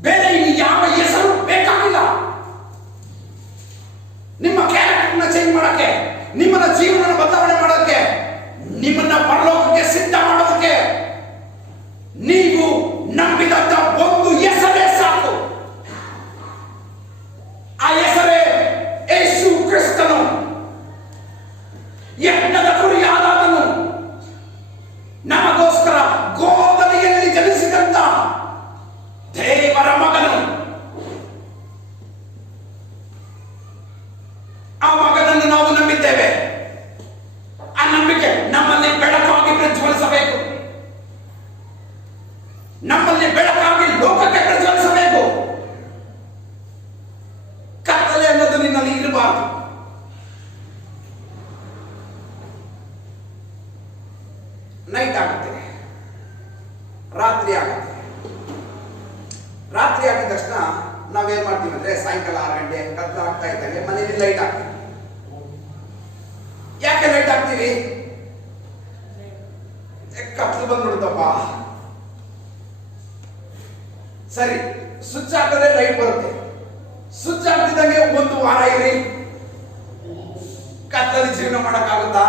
ಬೇರೆ ಇನ್ನು ಯಾವ ಹೆಸರು ಬೇಕಾಗಿಲ್ಲ. ನಿಮ್ಮ ಕ್ಯಾರೆಕ್ಟರ್ನ ಚೇಂಜ್ ಮಾಡಕ್ಕೆ, ನಿಮ್ಮನ್ನ ಜೀವನ ಬದಲಾವಣೆ ಮಾಡೋದಕ್ಕೆ, ನಿಮ್ಮನ್ನ ಪರಲೋಕಕ್ಕೆ ಸಿದ್ಧ ಮಾಡೋದಕ್ಕೆ ನೀವು ನಂಬಿದಂತ ಒಂದು ಹೆಸರೇ ಸಾಕು. ಆ ಹೆಸರೇ ಯೇಸು ಕ್ರಿಸ್ತನು, ಯಜ್ಞದ ಕುರಿಯಾದವನು, ನಮಗೋಸ್ಕರ ನಮ್ಮಲ್ಲಿ ಬೆಳಕಾಗಿ ಲೋಕಕ್ಕೆ ಪ್ರಜ್ವಲಿಸಬೇಕು. ಕತ್ತಲೆ ಅನ್ನೋದು ನಿನ್ನಲ್ಲಿ ಇರಬಾರದು. ನೈಟ್ ಆಗುತ್ತೆ, ರಾತ್ರಿ ಆಗುತ್ತೆ. ರಾತ್ರಿ ಆಗಿದ ತಕ್ಷಣ ನಾವೇನ್ ಮಾಡ್ತೀವಿ ಅಂದ್ರೆ ಸಾಯಂಕಾಲ 6 ಗಂಟೆ ಕತ್ಲ ಆಗ್ತಾ ಇದ್ದಂಗೆ ಮನೇಲಿ ಲೈಟ್ ಹಾಕ್ತೀವಿ. ಯಾಕೆ ಲೈಟ್ ಹಾಕ್ತೀವಿ? ಕತ್ಲು ಬಂದ್ಬಿಡುತ್ತಪ್ಪ. ಸರಿ, ಸ್ವಿಚ್ ಹಾಕಿದ್ರೆ ಲೈಟ್ ಬರುತ್ತೆ. ಸ್ವಿಚ್ ಹಾಕ್ತಿದ್ದಂಗೆ 1 ವಾರ ಇರಿ, ಕತ್ತಲಲ್ಲಿ ಜೀವನ ಮಾಡಕ್ಕಾಗುತ್ತಾ?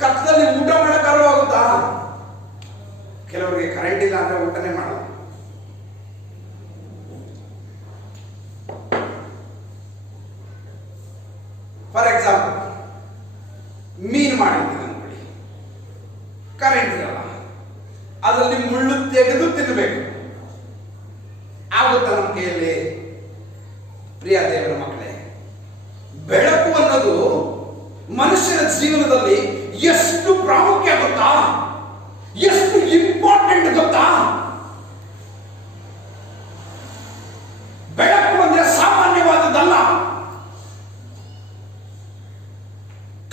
ಕತ್ತಲಲ್ಲಿ ಊಟ ಮಾಡಕ್ಕಾದ್ರೂ ಆಗುತ್ತಾ? ಕೆಲವರಿಗೆ ಕರೆಂಟ್ ಇಲ್ಲ ಅಂದ್ರೆ ಊಟನೇ ಮಾಡಲ್ಲ. ಫಾರ್ ಎಕ್ಸಾಂಪಲ್, ಮೀನು ಮಾಡಿರ್ತೀವಿ ಅನ್ಕೊಳ್ಳಿ, ಕರೆಂಟ್ ಇರಲ್ಲ, ಅದರಲ್ಲಿ ಮುಳ್ಳು ತೆಗೆದು ತಿನ್ನಬೇಕು. ಆಗುತ್ತಾ ನಮ್ಮ ಕೈಯಲ್ಲಿ? ಪ್ರಿಯ ದೇವರ ಮಕ್ಕಳೇ, ಬೆಳಕು ಅನ್ನೋದು ಮನುಷ್ಯನ ಜೀವನದಲ್ಲಿ ಎಷ್ಟು ಪ್ರಾಮುಖ್ಯ ಗೊತ್ತಾ? ಎಷ್ಟು ಇಂಪಾರ್ಟೆಂಟ್ ಗೊತ್ತಾ? ಬೆಳಕು ಅಂದ್ರೆ ಸಾಮಾನ್ಯವಾದದ್ದಲ್ಲ.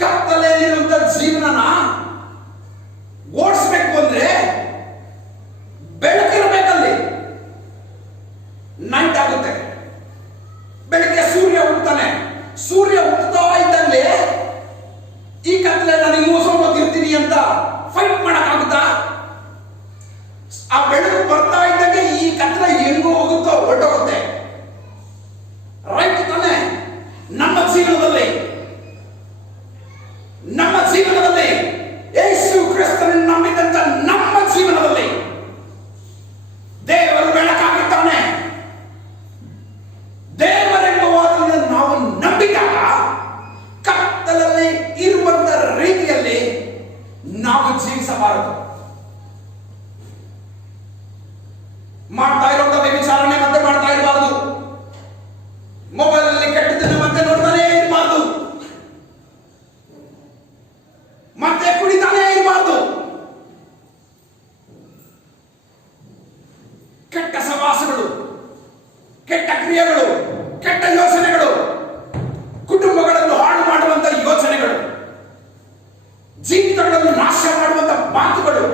ಕತ್ತಲೆಯಲ್ಲಿರುವಂತ ಜೀವನನ ಓಡಿಸ್ಬೇಕು ಅಂದ್ರೆ ಬೆಳಕಿರಬೇಕಲ್ಲಿ. ನೈಟ್ ಆಗುತ್ತೆ, ಬೆಳಗ್ಗೆ ಸೂರ್ಯ ಹುಟ್ಟುತ್ತಾನೆ. ಸೂರ್ಯ ಹುಟ್ಟುತ್ತಾ ಇದ್ದಂಗೆ ಈ ಕತ್ತಲೆ ನನಗೆ ಮೋಸೋಗ್ತಿರ್ತೀನಿ ಅಂತ ಫೈಟ್ ಮಾಡಕ್ಕಾಗುತ್ತಾ? ಆ ಬೆಳಕು ಬರ್ತಾ ಇದ್ದಂಗೆ ಈ ಕತ್ತಲೆ ಹೆಂಗೋ ಹೋಗುತ್ತೋ ಹೊರಟೋಗುತ್ತೆ. ರೈಟ್ ತಾನೆ? ನಮ್ಮ ಜೀವನದಲ್ಲಿ ಯೇಸು ಕ್ರಿಸ್ತನನ್ನು ನಂಬಿದಂತ ನಮ್ಮ ಜೀವನದಲ್ಲಿ ದೇವರು ಬೆಳಕಾಗಿದ್ದಾನೆ. ದೇವರೆಂಬುದನ್ನು ನಾವು ನಂಬಿದಾಗ ಕತ್ತಲಲ್ಲಿ ಇರುವಂತ ರೀತಿಯಲ್ಲಿ ನಾವು ಜೀವಿಸಬಾರದು. ಮಾಡ್ತಾ ಇರುವಂತ ವ್ಯಭಿಚಾರಣೆ ಮತ್ತೆ ಮಾಡ್ತಾ ಇರಬಾರದು. ಮೊಬೈಲ್ ಅಲ್ಲಿ ಕೆಟ್ಟದನ್ನು ಮತ್ತೆ ನೋಡ್ತಾನೆ ಇರಬಾರದು. ಮತ್ತೆ ಕುಡಿತಾನೆ ಇರಬಾರದು. ಕೆಟ್ಟ ಸವಾಸಗಳು, ಕೆಟ್ಟ ಕ್ರಿಯೆಗಳು, ಕೆಟ್ಟ ಯೋಚನೆಗಳು, ಕುಟುಂಬಗಳನ್ನು ಹಾಳು ಮಾಡುವಂತ ಯೋಚನೆಗಳು, ಜೀವಿತಗಳನ್ನು ನಾಶ ಮಾಡುವಂತ ಮಾತುಗಳು,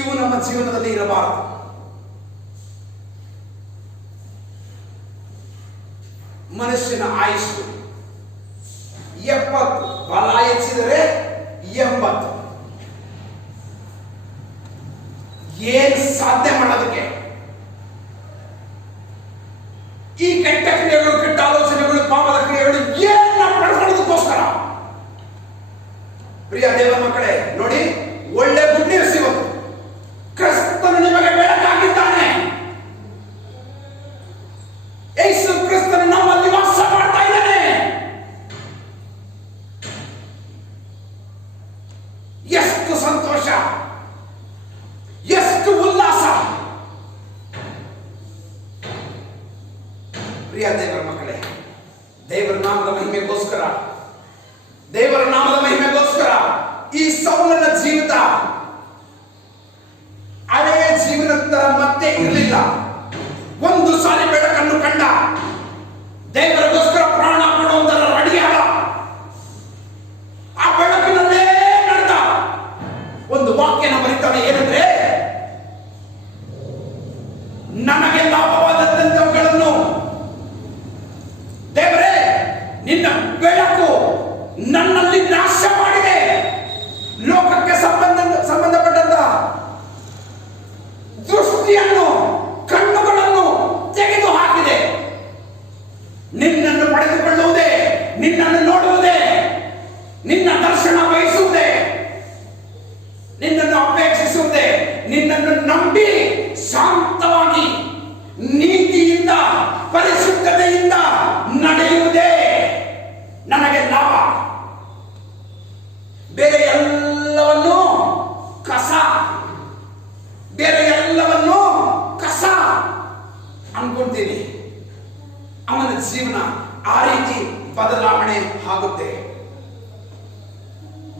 ಇವು ನಮ್ಮ ಜೀವನದಲ್ಲಿ ಇರಬಾರದು. ಮನುಷ್ಯನ ಆಯುಷು 70, ಬಲ ಹೆಚ್ಚಿದರೆ 80. ಏನ್ ಸಾಧ್ಯ ಮಾಡೋದಕ್ಕೆ? ಈ ಕೆಟ್ಟ ಕ್ರಿಯೆಗಳು, ಕೆಟ್ಟ ಆಲೋಚನೆಗಳು, ಪಾಪದ ಕ್ರಿಯೆಗಳು ಏನ್ ನಾವು ಪಡ್ಕೊಳ್ಳೋದಕ್ಕೋಸ್ಕರ? ಪ್ರಿಯ ದೇವರ ಮಕ್ಕಳೇ, ನೋಡಿ, ಒಳ್ಳೆ ಗುಡ್ ನ್ಯೂಸ್ ಇವತ್ತು. ಕ್ರಿಸ್ತನು ನಿಮಗೆ ಬೆಳಕಾಗಿದ್ದಾನೆ. ಯೇಸು ಕ್ರಿಸ್ತನು ನಮ್ಮಲ್ಲಿ ವಾಸ ಮಾಡ್ತಾ ಇದ್ದಾನೆ. ಎಷ್ಟು ಸಂತೋಷ, ಎಷ್ಟು ಉಲ್ಲಾಸ! ಪ್ರಿಯ ದೇವರ ಮಕ್ಕಳೇ, ದೇವರ ನಾಮದ ಮಹಿಮೆಗೋಸ್ಕರ ಈ ಸೌಲನ ಜೀವಿತ ಹಳೆಯ ಜೀವನದ ಮತ್ತೆ ಇರಲಿಲ್ಲ. ಒಂದು ಸಾರಿ ಬೆಳಕನ್ನು ಕಂಡ, ದೇವರಿಗೋಸ್ಕರ ಪ್ರಾಣ ಕೊಡುವುದರ ರೆಡಿಯಾದ, ಆ ಬೆಳಕಿನಲ್ಲೇ ನಡೆದ. ಒಂದು ವಾಕ್ಯನ ಬರೀತಾನೆ, ಏನಂದ್ರೆ, ನನಗೆ ಲಾಭವಾದಂತವುಗಳನ್ನು ದೇವರೇ ನಿನ್ನ ಬೆಳಕು ನನ್ನಲ್ಲಿ ನಾಶ ಮಾಡಿದೆ. ಲೋಕಕ್ಕೆ ಸಂಬಂಧಪಟ್ಟಂತ ದೃಷ್ಟಿಯನ್ನು, ಕಣ್ಣುಗಳನ್ನು ತೆಗೆದು ಹಾಕಿದೆ. ನಿನ್ನನ್ನು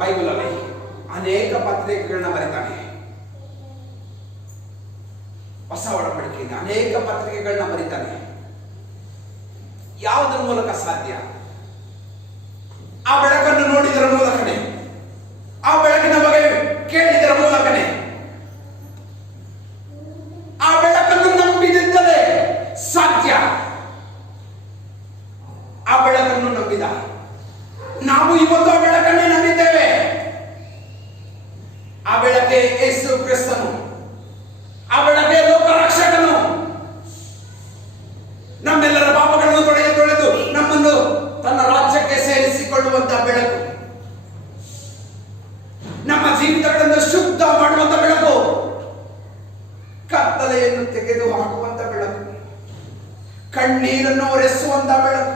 ಬೈಬಲ್ ಅಲ್ಲಿ ಅನೇಕ ಪತ್ರಿಕೆಗಳನ್ನ ಬರೀತಾನೆ. ಹೊಸ ಒಡಂಬಡಿಕೆಯಿಂದ ಅನೇಕ ಪತ್ರಿಕೆಗಳನ್ನ ಬರೀತಾನೆ. ಯಾವುದರ ಮೂಲಕ ಸಾಧ್ಯ? ಆ ಬೆಳಕನ್ನು ನೋಡಿದರ ಮೂಲಕನೇ, ಆ ಬೆಳಕಿನ ಬಗ್ಗೆ ಕೇಳಿದರ ಮೂಲಕನೇ, ಆ ಬೆಳಕನ್ನು ನಂಬಿದಿಂದಲೇ ಸಾಧ್ಯ. ಆ ಬೆಳಕನ್ನು ನಂಬಿದ ನಾವು ಇವತ್ತು ಆ ಬೆಳಕನ್ನೇ ನಂಬಿದ್ದೇವೆ. ಆ ಬೆಳಕೆ ಯೇಸು ಕ್ರಿಸ್ತನು, ಆ ಬೆಳಕೆ ಲೋಕ ರಕ್ಷಕನು. ನಮ್ಮೆಲ್ಲರ ಪಾಪಗಳನ್ನು ತೊಳೆದು ನಮ್ಮನ್ನು ತನ್ನ ರಾಜ್ಯಕ್ಕೆ ಸೇರಿಸಿಕೊಳ್ಳುವಂತಹ ಬೆಳಕು, ನಮ್ಮ ಜೀವಿತಗಳನ್ನು ಶುದ್ಧ ಮಾಡುವಂತ ಬೆಳಕು, ಕತ್ತಲೆಯನ್ನು ತೆಗೆದು ಹಾಕುವಂತ ಬೆಳಕು, ಕಣ್ಣೀರನ್ನು ಒರೆಸುವಂತ ಬೆಳಕು,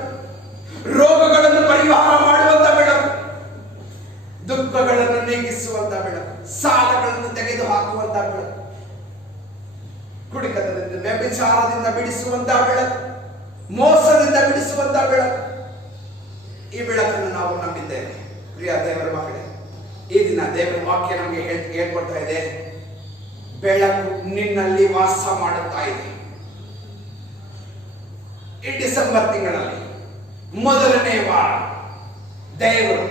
ರೋಗಗಳನ್ನು ಪರಿಹಾರ ಮಾಡುವಂತ ಬೆಳಕು, ದುಃಖಗಳನ್ನು ನೀಗಿಸುವಂತ ಬೆಳಕು, ಸಾಲಗಳನ್ನು ತೆಗೆದು ಹಾಕುವಂತ ಬೆಳಕು, ಕುಡಿತದಿಂದ ವ್ಯಭಿಚಾರದಿಂದ ಬಿಡಿಸುವಂತಹ ಬೆಳಕು, ಮೋಸದಿಂದ ಬಿಡಿಸುವಂತಹ ಬೆಳಕು. ಈ ಬೆಳಕನ್ನು ನಾವು ನಂಬಿದ್ದೇವೆ. ಪ್ರಿಯ ದೇವರ ಮಕ್ಕಳೇ, ಈ ದಿನ ದೇವರ ವಾಕ್ಯ ನಮಗೆ ಹೇಳ್ಕೊಡ್ತಾ ಇದೆ, ಬೆಳಕು ನಿನ್ನಲ್ಲಿ ವಾಸ ಮಾಡುತ್ತಾ ಇದೆ. ಈ ಡಿಸೆಂಬರ್ ತಿಂಗಳಲ್ಲಿ ಮೊದಲನೇ ವಾರ ದೇವರು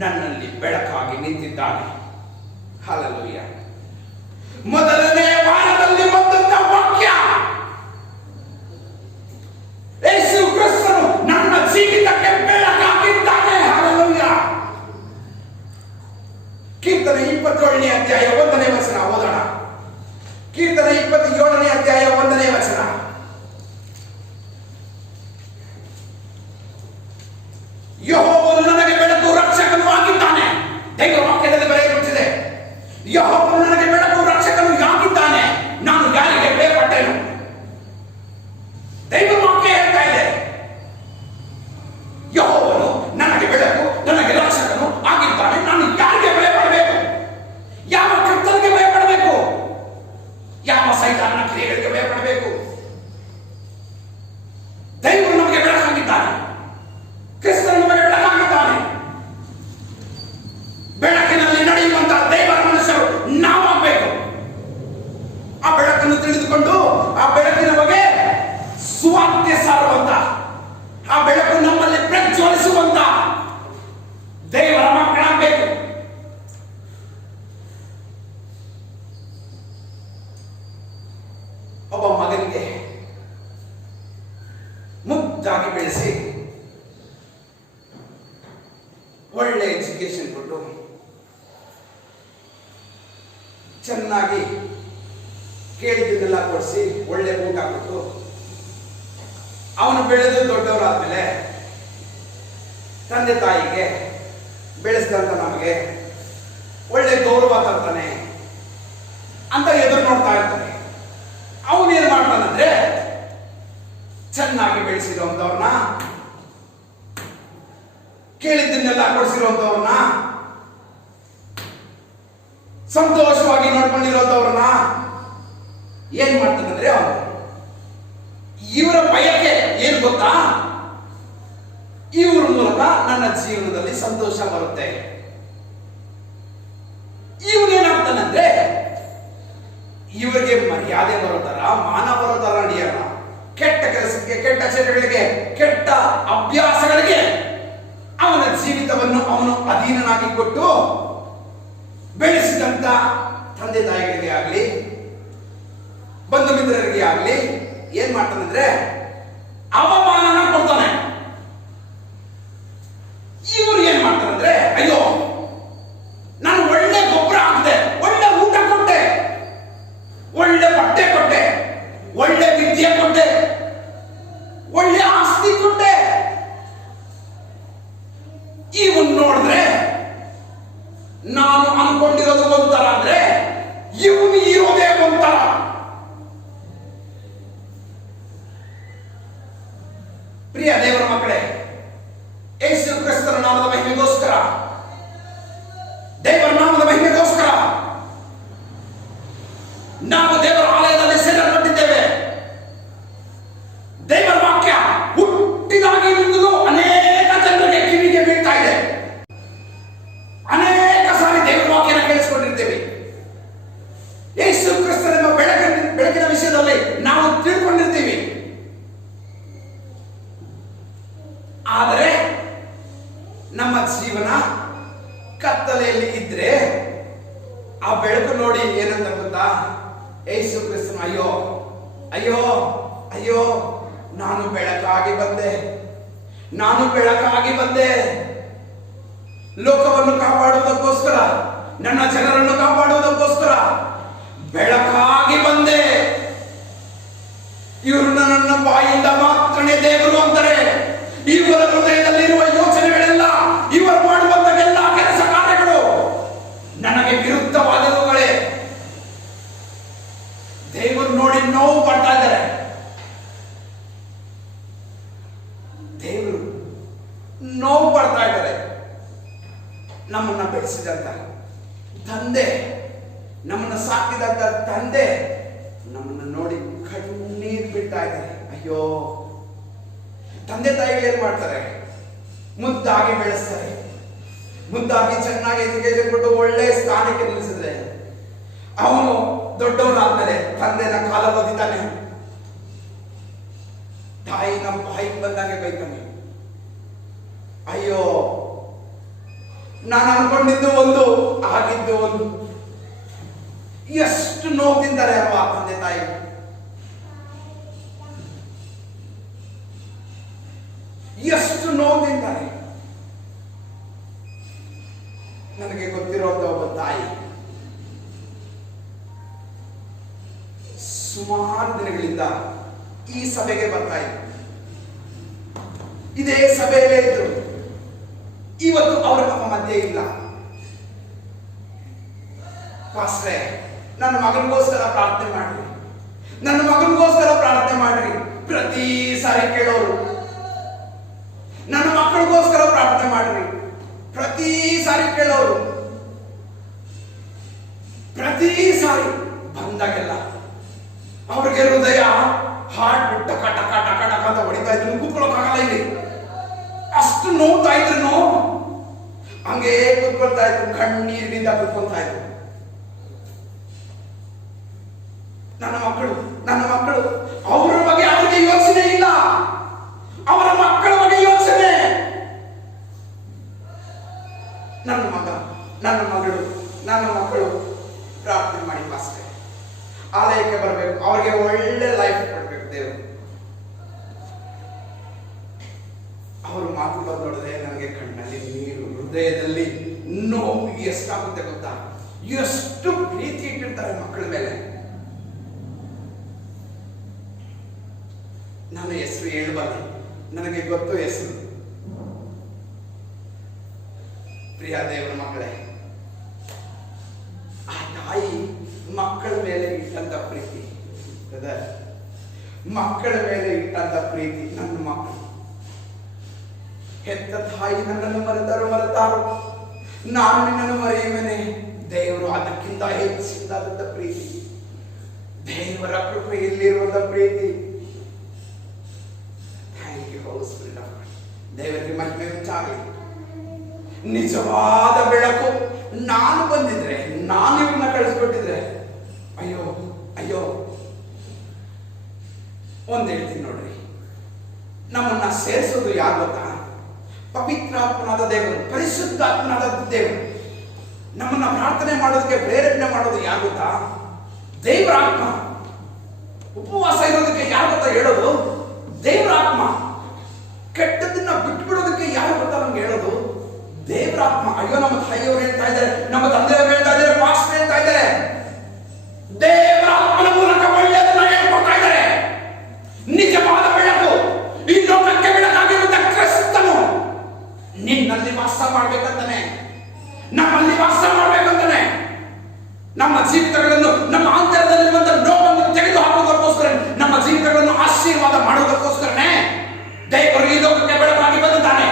ನನ್ನಲ್ಲಿ ಬೆಳಕಾಗಿ ನಿಂತಿದ್ದಾನೆ. ಹಲ್ಲೆಲೂಯಾ. ಮೊದಲನೇ ವಾರದಲ್ಲಿ ಬಂದಂತ ವಾಕ್ಯ, ಯೇಸು ಕ್ರಿಸ್ತನು ನನ್ನ ಜೀವಿತಕ್ಕೆ ಬೆಳಕಾಗಿದ್ದಾನೆ. ಹಲ್ಲೆಲೂಯಾ. ಕೀರ್ತನೆ 27ನೇ ಅಧ್ಯಾಯ 1ನೇ ವಚನ ಓದೋಣ. ಕೀರ್ತನೆ 27ನೇ ಅಧ್ಯಾಯ 1ನೇ ವಚನ. ಯೆಹೋವನು ನನಗೆ ಬೆಳಕು ರಕ್ಷಕನು ಆಗಿದ್ದಾನೆ. ದೇವರ ವಾಕ್ಯದಲ್ಲಿ ಬರೆಯಲ್ಪಟ್ಟಿದೆ, ಯೆಹೋವನು ನನಗೆ ಬೆಳಕು ರಕ್ಷಕನು ಆಗಿದ್ದಾನೆ, ನಾನು ಯಾರಿಗೆ ಭಯಪಟ್ಟೆನು? ದೇವರ ವಾಕ್ಯ ಹೇಳ್ತಾ ಇದೆ, ಯೆಹೋವನು ನನಗೆ ಬೆಳಕು, ನನಗೆ ರಕ್ಷಕನು ಆಗಿದ್ದಾನೆ, ನಾನು ಯಾರಿಗೆ ಭಯಪಡಬೇಕು? ಯಾವ ಕರ್ತನಿಗೆ ಭಯಪಡಬೇಕು? ಯಾವ ಸೈತಾನನ ಕ್ರಿಯೆಗಳಿಗೆ ಭಯಪಡಬೇಕು? ದೇವರು ನಮಗೆ ಬೆಳಕಾಗಿದ್ದಾನೆ, ಕ್ರಿಸ್ತನು ನಮಗೆ ಬೆಳಕಾಗಿದ್ದಾನೆ. ಬೆಳಕಿನಲ್ಲಿ ನಡೆಯುವಂತಹ ದೇವರ ಮನುಷ್ಯರು ನಾವಾಗಬೇಕು. ಆ ಬೆಳಕನ್ನು ತಿಳಿದುಕೊಂಡು ಆ ಬೆಳಕಿನ ಬಗ್ಗೆ ಸುವಾರ್ತೆ ಸಾರುವಂತ, ಆ ಬೆಳಕು ನಮ್ಮಲ್ಲಿ ಪ್ರಜ್ವಲಿಸುವಂತ ದೇವರ ಮಕ್ಕಳಾಗಬೇಕು. ಒಬ್ಬ ಮಗನಿಗೆ ಮುದ್ದಾಗಿ ಬೆಳೆಸಿ ಒಳ್ಳೆ ಎಜುಕೇಶನ್ ಕೊಟ್ಟು ಚೆನ್ನಾಗಿ ಕೇಳಿದ್ದನ್ನೆಲ್ಲ ಕೊಡಿಸಿ ಒಳ್ಳೆ ಊಟ ಕೊಟ್ಟು ಅವನು ಬೆಳೆದು ದೊಡ್ಡವರಾದ್ಮೇಲೆ ತಂದೆ ತಾಯಿಗೆ ಬೆಳೆಸಿದಂತ ನಮಗೆ ಒಳ್ಳೆ ಗೌರವ ತರ್ತಾನೆ ಅಂತ ಎದುರು ನೋಡ್ತಾ ಇರ್ತಾನೆ. ಅವನೇನ್ ಮಾಡ್ತಾನಂದ್ರೆ, ಚೆನ್ನಾಗಿ ಬೆಳೆಸಿರುವಂತವ್ರನ್ನ, ಕೇಳಿದ್ದನ್ನೆಲ್ಲ ಕೊಡಿಸಿರುವಂತವ್ರನ್ನ, ಸಂತೋಷವಾಗಿ ನೋಡ್ಕೊಂಡಿರೋದವ್ರನ್ನ ಏನ್ ಮಾಡ್ತಾನಂದ್ರೆ, ಅವನು ಇವರ ಬಯಕೆ ಏನ್ ಗೊತ್ತಾ? ಇವ್ರ ಮೂಲಕ ನನ್ನ ಜೀವನದಲ್ಲಿ ಸಂತೋಷ ಬರುತ್ತೆ. ಇವನೇನಾಗ್ತಾನಂದ್ರೆ, ಇವರಿಗೆ ಮರ್ಯಾದೆ ಬರೋ ತರ, ಮಾನ ಬರೋ ತರ ನಡೆಯಲ್ಲ. ಕೆಟ್ಟ ಕೆಲಸಕ್ಕೆ, ಕೆಟ್ಟ ಚಟಗಳಿಗೆ, ಕೆಟ್ಟ ಅಭ್ಯಾಸಗಳಿಗೆ ಅವನ ಜೀವಿತವನ್ನು ಅವನು ಅಧೀನನಾಗಿ ಕೊಟ್ಟು ಬೆಳೆಸಿದಂತ ತಂದೆ ತಾಯಿಗಳಿಗೆ ಆಗ್ಲಿ, ಬಂಧು ಮಿತ್ರರಿಗೆ ಆಗ್ಲಿ ಏನ್ ಮಾಡ್ತಾನಂದ್ರೆ ಅವಮಾನನ ಕೊಡ್ತಾನೆ. ಇವರು ಏನ್ ಮಾಡ್ತಾರಂದ್ರೆ, ಅಯ್ಯೋ ನಾನು ಒಳ್ಳೆ ಗೊಬ್ಬರ ಹಾಕಿದೆ, ಒಳ್ಳೆ ಊಟ ಕೊಟ್ಟೆ, ಒಳ್ಳೆ ಬಟ್ಟೆ ಕೊಟ್ಟೆ, ಒಳ್ಳೆ ವಿದ್ಯೆ ಕೊಟ್ಟೆ, ಒಳ್ಳೆ ಆಸ್ತಿ ಕೊಟ್ಟೆ, ಇವನ್ ನೋಡಿದ್ರೆ ನಾನು ಅನ್ಕೊಂಡಿರೋದು ಒಂಥರ ಅಂದ್ರೆ ಇವನು ಇರೋದೇ ಒಂಥರ. ಪ್ರಿಯ ದೇವರ ಮಕ್ಕಳೇ, ಯೇಸು ಕ್ರಿಸ್ತನ ನಾಮದ ಮಹಿಮೆಗೋಸ್ಕರ, ದೇವರ ನಾಮದ ಮಹಿಮೆಗೋಸ್ಕರ ನಾವು ದೇವರ ಆಲಯದಲ್ಲಿ ಸೇರಲ್ಪಟ್ಟಿದ್ದೇವೆ. ದೇವರ ವಾಕ್ಯ ಹುಟ್ಟಿದಾಗಿನಿಂದಲೂ ಅನೇಕ ಜನರಿಗೆ ಕಿವಿಗೆ ಬೀಳ್ತಾ ಇದೆ. ಕತ್ತಲೆಯಲ್ಲಿ ಇದ್ರೆ ಆ ಬೆಳಕು ನೋಡಿ ಏನಂತ ಗೊತ್ತಾ? ಯೇಸು ಕ್ರಿಸ್ತನ ಅಯ್ಯೋ ಅಯ್ಯೋ ಅಯ್ಯೋ, ನಾನು ಬೆಳಕಾಗಿ ಬಂದೆ, ನಾನು ಬೆಳಕಾಗಿ ಬಂದೆ, ಲೋಕವನ್ನು ಕಾಪಾಡುವುದಕ್ಕೋಸ್ಕರ, ನನ್ನ ಜನರನ್ನು ಕಾಪಾಡುವುದಕ್ಕೋಸ್ಕರ ಬೆಳಕಾಗಿ ಬಂದೆ. ಇವರು ನನ್ನ ಬಾಯಿಂದ ಮಾತ್ರನೇ ದೇವರು ಅಂತಾರೆ. ಇವರ ಹೃದಯದಲ್ಲಿರುವ ಯೋಚನೆಗಳೆಲ್ಲ, ಇವರು ಮಾಡುವಂತ ಎಲ್ಲ ಕೆಲಸ ಕಾರ್ಯಗಳು ನನಗೆ ವಿರುದ್ಧವಾದವುಗಳೇ. ದೇವರು ನೋಡಿ ನೋವು ಪಡ್ತಾ ಇದ್ದಾರೆ. ದೇವರು ನೋವು ಪಡ್ತಾ ಇದ್ದಾರೆ. ನಮ್ಮನ್ನ ಬೆಳೆಸಿದಂತ ತಂದೆ, ನಮ್ಮನ್ನ ಸಾಕಿದಂತ ತಂದೆ ನಮ್ಮನ್ನ ನೋಡಿ ಕಣ್ಣೀರು ಬಿಡ್ತಾ ಇದ್ದಾರೆ. ಅಯ್ಯೋ, ತಂದೆ ತಾಯಿಗಳು ಏನ್ ಮಾಡ್ತಾರೆ? ಮುದ್ದಾಗಿ ಬೆಳೆಸ್ತಾರೆ, ಮುದ್ದಾಗಿ ಚೆನ್ನಾಗಿ ಎಜುಕೇಶನ್ ಕೊಟ್ಟು ಒಳ್ಳೆ ಸ್ಥಾನಕ್ಕೆ ನಿಲ್ಲಿಸಿದ್ರೆ ಅವನು ದೊಡ್ಡವನಾದ್ಮೇಲೆ ತಂದೆನ ಕಾಲ ಬದಿತಾನೆ, ತಾಯಿನ ಬಾಯಿಗೆ ಬಂದಾಗೆ ಬೈತಾನೆ. ಅಯ್ಯೋ, ನಾನು ಅನ್ಕೊಂಡಿದ್ದು ಒಂದು, ಆಗಿದ್ದು ಒಂದು. ಎಷ್ಟು ನೋವು ತಿಂತಾರೆ ಅಲ್ವಾ ತಂದೆ ತಾಯಿ. ಎಷ್ಟು ನೋವು ತಿಂತಾರೆ. ನನಗೆ ಗೊತ್ತಿರುವಂತ ಒಬ್ಬ ತಾಯಿ ಸುಮಾರು ದಿನಗಳಿಂದ ಈ ಸಭೆಗೆ ಬರ್ತಾ ಇದ್ರು. ಇದೇ ಸಭೆಯಲ್ಲೇ ಇದ್ರು. ಇವತ್ತು ಅವರು ನಮ್ಮ ಮಧ್ಯೆ ಇಲ್ಲ. ಪಾಸ್ಟ್ರೇ, ನನ್ನ ಮಗನಿಗೋಸ್ಕರ ಪ್ರಾರ್ಥನೆ ಮಾಡ್ರಿ, ನನ್ನ ಮಗನಿಗೋಸ್ಕರ ಪ್ರಾರ್ಥನೆ ಮಾಡ್ರಿ. ಪ್ರತಿ ಸಾರಿ ಕೇಳೋರು, ನನ್ನ ಮಕ್ಕಳಿಗೋಸ್ಕರ ಪ್ರಾರ್ಥನೆ ಮಾಡ್ರಿ. ಪ್ರತಿ ಸಾರಿ ಕೇಳೋರು, ಪ್ರತಿ ಸಾರಿ ಬಂದಾಗೆಲ್ಲ ಅವ್ರಿಗೆ ಹೃದಯ ಹಾರ್ಟ್ ಟಕ ಟಕ ಟಕ ಟಕ ಅಂತ ಹೊಡಿತಾ ಇದ್ರು. ಕೂತ್ಕೊಳ್ಳೋಕ್ಕಾಗಲ್ಲ ಇಲ್ಲಿ, ಅಷ್ಟು ನೋಡ್ತಾ ಇದ್ರು. ಹಂಗೆ ಕೂತ್ಕೊಳ್ತಾ ಇದ್ರು, ಕಣ್ಣೀರಿನಿಂದ ಕೂತ್ಕೊಳ್ತಾ ಇದ್ರು. ನನ್ನ ಮಕ್ಕಳು ಅವರ ಬಗ್ಗೆ ಅವರಿಗೆ ಯೋಚನೆ ಇಲ್ಲ, ಅವರ ಮಕ್ಕಳ ಬಗ್ಗೆ ಯೋಚನೆ. ನನ್ನ ಮಗ, ನನ್ನ ಮಗಳು, ನನ್ನ ಮಕ್ಕಳು ಪ್ರಾರ್ಥನೆ ಮಾಡಿ ಪಾಸ್ಟರ್, ಆಲಯಕ್ಕೆ ಬರಬೇಕು, ಅವ್ರಿಗೆ ಒಳ್ಳೆ ಲೈಫ್ ಕೊಡ್ಬೇಕು ದೇವರು. ಅವರು ಮಾತು ಬಂದೊಡದೆ ನನಗೆ ಕಣ್ಣಲ್ಲಿ ನೀರು, ಹೃದಯದಲ್ಲಿ ನೋವು ಎಷ್ಟಾಗುತ್ತೆ ಗೊತ್ತಾ? ಎಷ್ಟು ಪ್ರೀತಿ ಇಟ್ಟಿರ್ತಾರೆ ಮಕ್ಕಳ ಮೇಲೆ. ನನ್ನ ಹೆಸರು ಹೇಳ್ಬಲ್ಲ, ನನಗೆ ಗೊತ್ತು ಹೆಸರು. ಪ್ರಿಯ ದೇವರ ಮಕ್ಕಳೇ, ಆ ತಾಯಿ ಮಕ್ಕಳ ಮೇಲೆ ಇಟ್ಟಂತ ಪ್ರೀತಿ, ಮಕ್ಕಳ ಮೇಲೆ ಇಟ್ಟಂತ ಪ್ರೀತಿ. ನನ್ನ ಮಕ್ಕಳು, ಹೆತ್ತ ತಾಯಿ ನನ್ನನ್ನು ಮರೆತಾರೋ ನಾನು ನಿನ್ನನ್ನು ಮರೆಯುವೆನೆ. ದೇವರು ಅದಕ್ಕಿಂತ ಹೆಚ್ಚಿಂದಾದಂತ ಪ್ರೀತಿ, ದೇವರ ಕೃಪೆಯಲ್ಲಿರುವಂತ ಪ್ರೀತಿ. ದೇವರಿಗೆ ಮಹಿಮೆ ಉಂಟಾಗಲಿ. ನಿಜವಾದ ಬೆಳಕು ನಾನು ಬಂದಿದ್ರೆ, ನಾನು ಇವ್ರನ್ನ ಕಳಿಸ್ಕೊಟ್ಟಿದ್ರೆ, ಅಯ್ಯೋ ಅಯ್ಯೋ. ಒಂದ್ ಹೇಳ್ತೀನಿ ನೋಡ್ರಿ, ನಮ್ಮನ್ನ ಸೇರಿಸೋದು ಯಾರು ಗೊತ್ತಾ? ಪವಿತ್ರಾತ್ಮನಾದ ದೇವರು, ಪರಿಶುದ್ಧಾತ್ಮನಾದ ದೇವರು. ನಮ್ಮನ್ನ ಪ್ರಾರ್ಥನೆ ಮಾಡೋದಕ್ಕೆ ಪ್ರೇರೇಪಣೆ ಮಾಡೋದು ಯಾರು ಗೊತ್ತಾ? ದೇವರ ಆತ್ಮ. ಉಪವಾಸ ಇರೋದಕ್ಕೆ ಯಾರು ಗೊತ್ತಾ ಹೇಳೋದು? ದೇವರ ಆತ್ಮ. ಕೆಟ್ಟದನ್ನ ಬಿಟ್ಬಿಡೋದಕ್ಕೆ ಯಾರು ಗೊತ್ತಾ ನಮ್ಗೆ ಹೇಳೋದು? ದೇವರ ಆತ್ಮ. ಅಯ್ಯೋ, ನಮ್ಮ ತಾಯಿಯವರು ಹೇಳ್ತಾ ಇದ್ದಾರೆ, ನಮ್ಮ ತಂದೆಯವರು ಹೇಳ್ತಾ ಇದ್ದಾರೆ, ಪಾಸ್ಟರ್ ಹೇಳ್ತಾ ಇದ್ದಾರೆ, ದೇವರ ಆತ್ಮನ ಮೂಲಕ ಒಳ್ಳೆಯದನ್ನ ಹೇಳ್ಕೊಡ್ತಾ ಇದ್ದಾರೆ. ನಿಜವಾದ ಬೆಳಕು, ಈ ಲೋಕಕ್ಕೆ ಬೆಳಕಾಗಿರುವಂತ ಕ್ರಿಸ್ತನು ನಿನ್ನಲ್ಲಿ ವಾಸ ಮಾಡ್ಬೇಕಂತಾನೆ, ನಮ್ಮಲ್ಲಿ ವಾಸ ಮಾಡ್ಬೇಕಂತಾನೆ. ನಮ್ಮ ಜೀವಿತಗಳನ್ನು, ನಮ್ಮ ಅಂತರದಲ್ಲಿರುವಂತ ನೋವನ್ನು ತೆಗೆದು ಹಾಕುವುದಕ್ಕೋಸ್ಕರ, ನಮ್ಮ ಜೀವಿತಗಳನ್ನು ಆಶೀರ್ವಾದ ಮಾಡುವುದಕ್ಕೋಸ್ಕರನೇ ದೇವರು ಈ ಲೋಕಕ್ಕೆ ಬೆಳಕಾಗಿ ಬಂದಿದ್ದಾನೆ.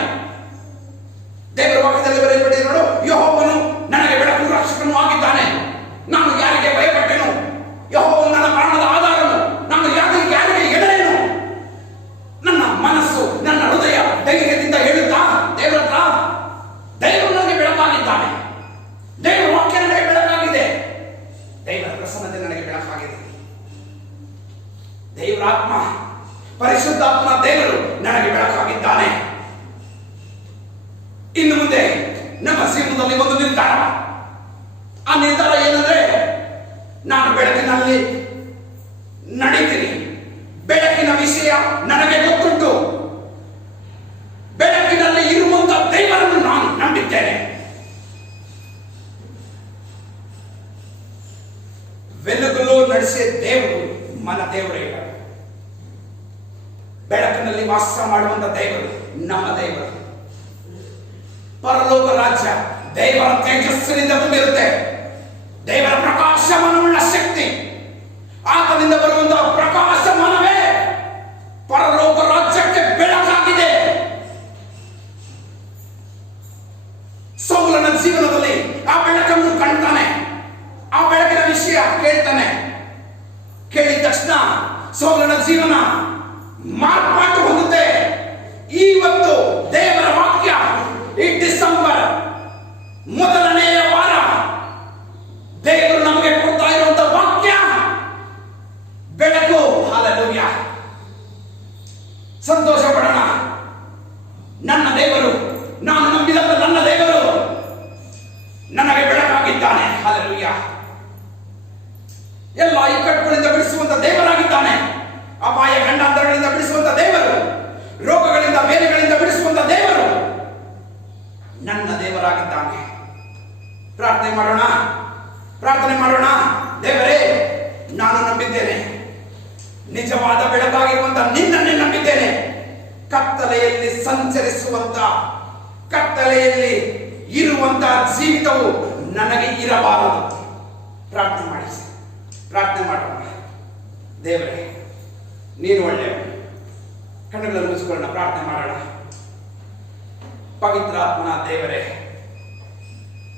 ದೇವರ ವಾಕ್ಯದಲ್ಲಿ ಬರೆಯಲ್ಪಟ್ಟಿದೆ ನೋಡು, ಯೆಹೋವನು ನನಗೆ ಬೆಳಕು ರಕ್ಷಕನು ಆಗಿದ್ದಾನೆ, ನಾನು ಯಾರಿಗೆ ಭಯಪಟ್ಟೆನು? ಯೆಹೋವನು ನನ್ನ ಪ್ರಾಣದ ಆಧಾರನು, ನಾನು ಯಾರಿಗೆ ಹೆದರೇನು? ನನ್ನ ಮನಸ್ಸು, ನನ್ನ ಹೃದಯ ಧೈರ್ಯದಿಂದ ಹೇಳುತ್ತಾ ದೇವರ ಹತ್ರ, ದೇವರು ನನಗೆ ಬೆಳಕಾಗಿದ್ದಾನೆ. ದೇವರ ವಾಕ್ಯ ನನಗೆ ಬೆಳಕಾಗಿದೆ, ದೇವರ ಪ್ರಸನ್ನತೆ ನನಗೆ ಬೆಳಕಾಗಿದೆ. ದೇವರ ಆತ್ಮ, ಪರಿಶುದ್ಧಾತ್ಮ ದೇವರು ನನಗೆ ಬೆಳಕಾಗಿದ್ದಾನೆ. ಇನ್ನು ಮುಂದೆ ನಮ್ಮ ಜೀವನದಲ್ಲಿ ಒಂದು ನಿರ್ಧಾರ. ಆ ನಿರ್ಧಾರ ಏನಂದ್ರೆ, ನಾನು ಬೆಳಕಿನಲ್ಲಿ ನಡೀತೀನಿ. ಬೆಳಕಿನ ವಿಷಯ ನನಗೆ ಗೊತ್ತುಂಟು. ಬೆಳಕಿನಲ್ಲಿ ಇರುವಂತಹ ದೇವರನ್ನು ನಾನು ನಂಬಿದ್ದೇನೆ. వెలుగులో నడిచే దేవుడు మన దేవుడే. ಬೆಳಕಿನಲ್ಲಿ ವಾಸ ಮಾಡುವಂತ ದೇವರು ನಮ್ಮ ದೇವರು. ಪರಲೋಕ ರಾಜ್ಯ ದೇವರ ತೇಜಸ್ಸಿನಿಂದ ತುಂಬಿರುತ್ತೆ. ದೇವರ ಪ್ರಕಾಶಮಾನವುಳ್ಳ ಶಕ್ತಿ, ಆತನಿಂದ ಬರುವಂತಹ ಪ್ರಕಾಶಮಾನವೇ ಪರಲೋಕ ರಾಜ್ಯಕ್ಕೆ ಬೆಳಕಾಗಿದೆ. ಸೌಲನ ಜೀವನದಲ್ಲಿ ಆ ಬೆಳಕನ್ನು ಕಾಣ್ತಾನೆ, ಆ ಬೆಳಕಿನ ವಿಷಯ ಕೇಳ್ತಾನೆ. ಕೇಳಿದ ತಕ್ಷಣ ಸೌಲನ ಜೀವನ ಮಾರ್ಪಾಟು ಹೊಂದುತ್ತೆ. ಇವತ್ತು ದೇವರ ವಾಕ್ಯ, ಈ ಡಿಸೆಂಬರ್ ಮೊದಲನೆಯ ವಾರ ದೇವರು ನಮಗೆ ಕೊಡ್ತಾ ಇರುವಂತಹ ವಾಕ್ಯ ಬೆಳಕು. ಹಲ್ಲೆಲೂಯ, ಸಂತೋಷ ಪಡೋಣ. ನನ್ನ ದೇವರು, ನಾನು ನಂಬಿದಂತ ನನ್ನ ದೇವರು ನನಗೆ ಬೆಳಕಾಗಿದ್ದಾನೆ. ಹಲ್ಲೆಲೂಯ, ಎಲ್ಲ ಇಕ್ಕಟ್ಟುಗಳಿಂದ ಬಿಡಿಸುವಂತ ದೇವರಾಗಿದ್ದಾನೆ. ಅಪಾಯ ಗಂಡಾಂತರಗಳಿಂದ ಬಿಡಿಸುವಂತ ದೇವರು, ರೋಗಗಳಿಂದ ಬೇರೆಗಳಿಂದ ಬಿಡಿಸುವಂತ ದೇವರು ನನ್ನ ದೇವರಾಗಿದ್ದಾನೆ. ಪ್ರಾರ್ಥನೆ ಮಾಡೋಣ, ಪ್ರಾರ್ಥನೆ ಮಾಡೋಣ. ದೇವರೇ, ನಾನು ನಂಬಿದ್ದೇನೆ, ನಿಜವಾದ ಬೆಳಕಾಗಿರುವಂತ ನಿನ್ನನ್ನೇ ನಂಬಿದ್ದೇನೆ. ಕತ್ತಲೆಯಲ್ಲಿ ಸಂಚರಿಸುವಂತ, ಕತ್ತಲೆಯಲ್ಲಿ ಇರುವಂತ ಜೀವಿತವು ನನಗೆ ಇರಬಾರದು. ಪ್ರಾರ್ಥನೆ ಮಾಡಿ, ಪ್ರಾರ್ಥನೆ ಮಾಡೋಣ. ದೇವರೇ, ನೀನು ಒಳ್ಳೆಯವರು. ಕಣ್ಣುಗಳನ್ನು ಮುಚ್ಚಿಕೊಳ್ಳೋಣ, ಪ್ರಾರ್ಥನೆ ಮಾಡೋಣ. ಪವಿತ್ರಾತ್ಮನ ದೇವರೇ,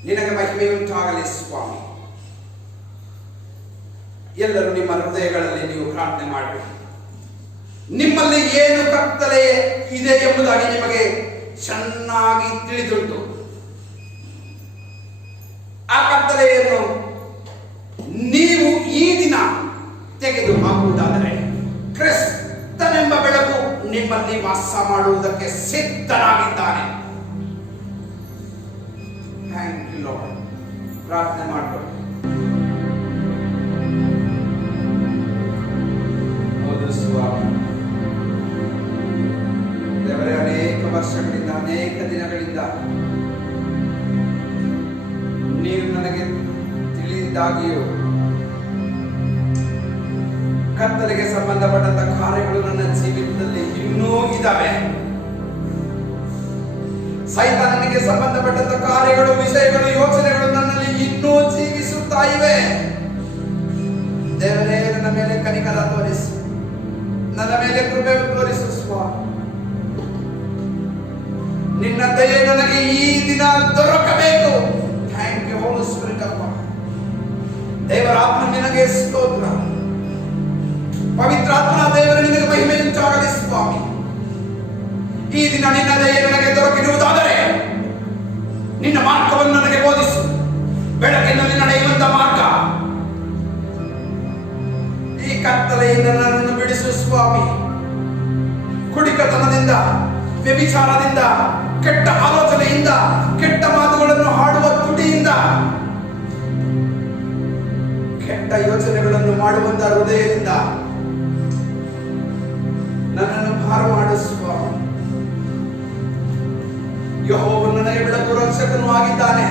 ನಿನಗೆ ಮಹಿಮೆಯುಂಟಾಗಲಿ ಸ್ವಾಮಿ. ಎಲ್ಲರೂ ನಿಮ್ಮ ಹೃದಯಗಳಲ್ಲಿ ನೀವು ಪ್ರಾರ್ಥನೆ ಮಾಡಿ. ನಿಮ್ಮಲ್ಲಿ ಏನು ಕತ್ತಲೆ ಇದೆ ಎಂಬುದಾಗಿ ನಿಮಗೆ ಚೆನ್ನಾಗಿ ತಿಳಿದುಂಟು. ಆ ಕತ್ತಲೆಯನ್ನು ನೀವು ಈ ದಿನ ತೆಗೆದು ಹಾಕುವುದಾದರೆ ಕ್ರಿಸ್ತನೆಂಬ ಬೆಳಕು ನಿಮ್ಮಲ್ಲಿ ವಾಸ ಮಾಡುವುದಕ್ಕೆ ಸಿದ್ಧನಾಗಿದ್ದಾನೆ. Thank you lord. ಪ್ರಾರ್ಥನೆ ಮಾಡಿಕೊಳ್ಳಿ. ಹೌದು ಸ್ವಾಮಿ, ದೇವರೇ, ಅನೇಕ ವರ್ಷಗಳಿಂದ, ಅನೇಕ ದಿನಗಳಿಂದ ನೀವು ನನಗೆ ತಿಳಿದಿದ್ದಾಗಿಯೂ ಕತ್ತಲೆಗೆ ಸಂಬಂಧಪಟ್ಟಂತ ಕಾರ್ಯಗಳು ನನ್ನ ಜೀವಿತದಲ್ಲಿ ಇನ್ನೂ ಇದ್ದಾವೆ. ಸೈತಾನನಿಗೆ ಸಂಬಂಧಪಟ್ಟಂತ ಕಾರ್ಯಗಳು, ವಿಷಯಗಳು, ಯೋಚನೆಗಳು ನನ್ನಲ್ಲಿ ಇನ್ನೂ ಜೀವಿಸುತ್ತಾ ಇವೆ. ದೇವರೇ, ನನ್ನ ಮೇಲೆ ಕನಿಕರ ತೋರಿಸು, ನನ್ನ ಮೇಲೆ ಕೃಪೆ ತೋರಿಸು ಸ್ವಾಮಿ. ನಿನ್ನ ದಯೆ ನನಗೆ ಈ ದಿನ ದೊರಕಬೇಕು. Thank you Holi spirit of God. ದೇವರ ಆತ್ಮ ನಿನಗೆ ಸ್ತೋತ್ರ. ಪವಿತ್ರಾತ್ಮನ ದೇವರ ನಿನಗೆ ಮಹಿಮೆಯುಂಟಾಗಲಿ ಸ್ವಾಮಿ. ಈ ದಿನ ನಿನ್ನ ದಯೆ ನನಗೆ ದೊರಕಿರುವುದಾದರೆ ನಿನ್ನ ಮಾರ್ಗವನ್ನು ನನಗೆ ಬೋಧಿಸು. ಬೆಳಕಿನಲ್ಲಿ ನಡೆಯುವಂತ ಮಾರ್ಗ, ಈ ಕತ್ತಲೆಯಿಂದ ನನ್ನನ್ನು ಬಿಡಿಸು ಸ್ವಾಮಿ. ಕುಡಿಕತನದಿಂದ, ವ್ಯಭಿಚಾರದಿಂದ, ಕೆಟ್ಟ ಆಲೋಚನೆಯಿಂದ, ಕೆಟ್ಟ ಮಾತುಗಳನ್ನು ಹಾಡುವ ತುಟಿಯಿಂದ, ಕೆಟ್ಟ ಯೋಚನೆಗಳನ್ನು ಮಾಡುವಂತ ಹೃದಯದಿಂದ ನನ್ನನ್ನು ಭಾರ ಮಾಡು ಸ್ವಾಮಿ. ಯೆಹೋವನು ನನಗೆ ಬೆಳಕು, ರಕ್ಷಕನೂ ಆಗಿದ್ದಾನೆ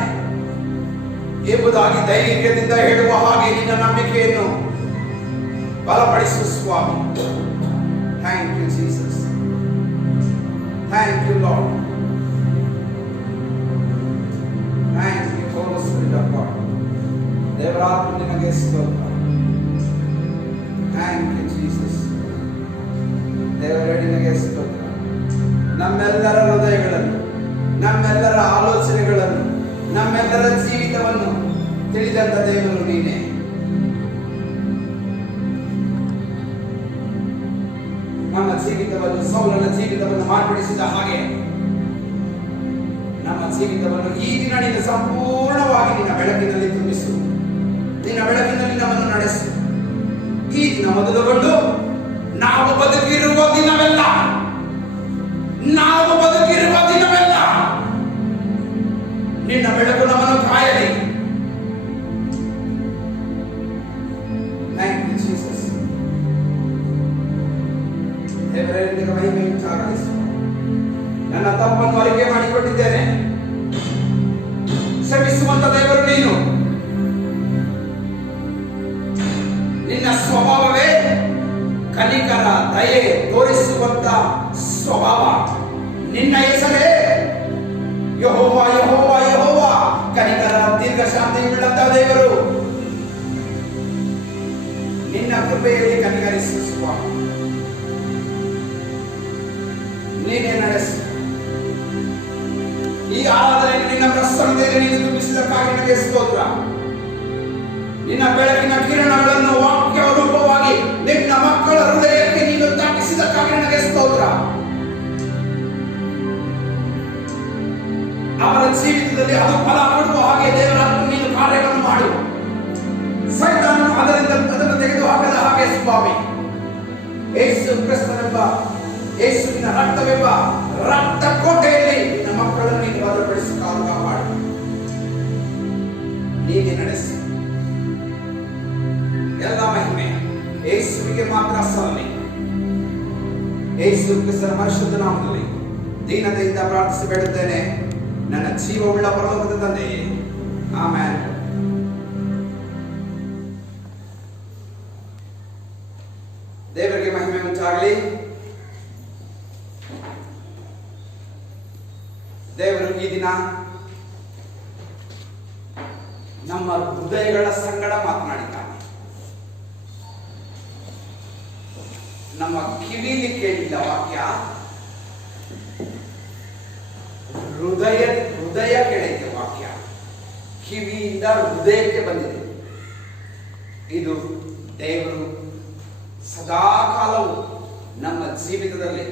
ಎಂಬುದಾಗಿ ಧೈರ್ಯದಿಂದ ಹೇಳುವ ಹಾಗೆ ನಿನ್ನ ನಂಬಿಕೆಯನ್ನು ಬಲಪಡಿಸು ಸ್ವಾಮಿ. Thank you Jesus. Thank you Lord. Thank you Holi spirit of God. ದೇವರಾತ್ಮ ನಿನಗೆ ಸ್ತೋತ್ರ. Thank you Jesus. ದೇವರೇ, ನಿನಗೆ ಸ್ತೋತ್ರ. ನಮ್ಮೆಲ್ಲರ ಹೃದಯಗಳನ್ನು, ನಮ್ಮೆಲ್ಲರ ಆಲೋಚನೆಗಳನ್ನು, ನಮ್ಮೆಲ್ಲರ ಜೀವಿತವನ್ನು ತಿಳಿದಂತ ದೇವರು ನೀನೇ. ನಮ್ಮ ಜೀವಿತವನ್ನು, ಸೌಲನ ಜೀವಿತವನ್ನು ಮಾರ್ಪಡಿಸಿದ ಹಾಗೆ ನಮ್ಮ ಜೀವಿತವನ್ನು ಈ ದಿನ ನೀನು ಸಂಪೂರ್ಣವಾಗಿ ನಿನ್ನ ಬೆಳಕಿನಲ್ಲಿ ತುಂಬಿಸು. ನಿನ್ನ ಬೆಳಕಿನಲ್ಲಿ ನಮ್ಮನ್ನು ನಡೆಸು. ಈ ದಿನ ಮೊದಲುಗೊಂಡು ನಾವು ಬದುಕಿರುವ ದಿನವೆಲ್ಲ, ನಾವು ಬದುಕಿರುವ ದಿನವೆಲ್ಲ ನಿನ್ನ ಬೆಳಕು ನಮ್ಮನ್ನು ಕಾಯಲಿ. Thank you Jesus. ದೇವರೇ, ನಿನಗೆ ಮಹಿಮೆ ಉಂಟಾಗಲಿ. ನನ್ನ ತಪ್ಪನ್ನು ಅರಿಕೆ ಮಾಡಿಕೊಂಡಿದ್ದೇನೆ, ಕ್ಷಮಿಸುವಂತ ದೇವರು ನೀನು. ನಿನ್ನ ಸ್ವಭಾವವೇ ಕನಿಕರ, ದಯೆ ತೋರಿಸುವಂತ ಸ್ವಭಾವ. ನಿನ್ನ ಹೆಸರೇ ಯೆಹೋವ, ಯೆಹೋವ, ಯೆಹೋವ, ಕನಿಕರ, ದೀರ್ಘ ಶಾಂತಿ ಉಳ್ಳಂತ ದೇವರು. ನಿನ್ನ ಕೃಪೆಯಲ್ಲಿ ಕನಿಕರಿಸು ಸ್ವಾಮಿ. ನೀನೇ ನಡೆಸು. ಈ ಆರಾಧನೆ ನಿನ್ನ ಪ್ರಸನ್ನತೆಯಲ್ಲಿ ನೀನು ತುಂಬಿಸಿದಕ್ಕಾಗಿ ನಿನಗೆ ಸ್ತೋತ್ರ. ನಿನ್ನ ಬೆಳಕಿನ ಕಿರಣಗಳನ್ನು ವಾಕ್ಯ ರೂಪವಾಗಿ ನಿನ್ನ ಮಕ್ಕಳ ಹೃದಯಕ್ಕೆ ನೀನು ದಾಟಿಸಿದಕ್ಕಾಗಿ ನಿನಗೆ ಸ್ತೋತ್ರ. ಅವರ ಜೀವಿತದಲ್ಲಿ ಅದು ಫಲ ಕೊಡುವ ಹಾಗೆ ದೇವರ ನೀನು ಕಾರ್ಯವನ್ನು ಮಾಡು. ಸೈತಾನನು ಅದನ್ನು ತೆಗೆದು ಹಾಕದ ಹಾಗೆ ಸ್ವಾಮಿ, ಯೇಸು ಕ್ರಿಸ್ತನೆಂಬ ಯೇಸುವಿನ ರಕ್ತವೆಂಬ ರಕ್ತ ಕೋಟೆಯಲ್ಲಿ ನಿನ್ನ ಮಕ್ಕಳನ್ನು ನೀನು ಭದ್ರಪಡಿಸಿ ಕಾಪಾಡು. ನೀನೆ ನಡೆಸಿ. ಎಲ್ಲ ಮಹಿಮೆ ಯೇಸುವಿಗೆ ಮಾತ್ರ ಸಲ್ಲಲಿ. ಯೇಸು ಕ್ರಿಸ್ತನ ಪರಿಶುದ್ಧ ನಾಮದಲ್ಲಿ ದೀನತೆಯಿಂದ ಪ್ರಾರ್ಥಿಸಿ ಬೇಡುತ್ತೇನೆ, ನನ್ನ ಜೀವವುಳ್ಳ ಪರಲೋಕದ ತಂದೆಯೇ, ಆಮೆನ್. ದೇವರಿಗೆ ಮಹಿಮೆ ಉಂಟಾಗಲಿ. ದೇವರು ಈ ದಿನ ನಮ್ಮ ಹೃದಯಗಳ ಸಂಗಡ ಮಾತನಾಡಿದ್ದಾನೆ. ನಮ್ಮ ಕಿವಿಲಿ ಕೇಳಿದ ವಾಕ್ಯ ಹೃದಯ ಕೇಳಿದ ವಾಕ್ಯ ಕಿವಿಯಿಂದ ಹೃದಯಕ್ಕೆ ಬಂದಿದೆ. ಇದು ದೇವರು ಸದಾಕಾಲವು ನಮ್ಮ ಜೀವಿತದಲ್ಲಿ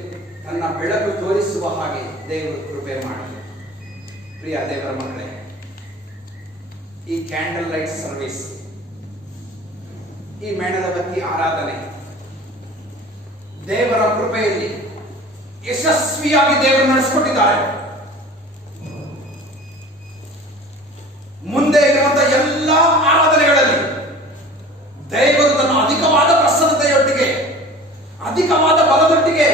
ತನ್ನ ಬೆಳಕು ತೋರಿಸುವ ಹಾಗೆ ದೇವರು ಕೃಪೆ ಮಾಡಿ. ಪ್ರಿಯ ದೇವರ ಮಕ್ಕಳೇ, ಈ ಕ್ಯಾಂಡಲ್ ಲೈಟ್ ಸರ್ವಿಸ್, ಈ ಮೇಣದ ಬತ್ತಿ ಆರಾಧನೆ ದೇವರ ಕೃಪೆಯಲ್ಲಿ ಯಶಸ್ವಿಯಾಗಿ ದೇವರು ನಡೆಸಿಕೊಟ್ಟಿದ್ದಾರೆ. ಮುಂದೆ ಇರುವಂತಹ ಎಲ್ಲ ಆರಾಧನೆಗಳಲ್ಲಿ ದೇವರು ತನ್ನ ಅಧಿಕವಾದ ಪ್ರಸನ್ನತೆಯೊಟ್ಟಿಗೆ, ಅಧಿಕವಾದ ಬಲದೊಟ್ಟಿಗೆ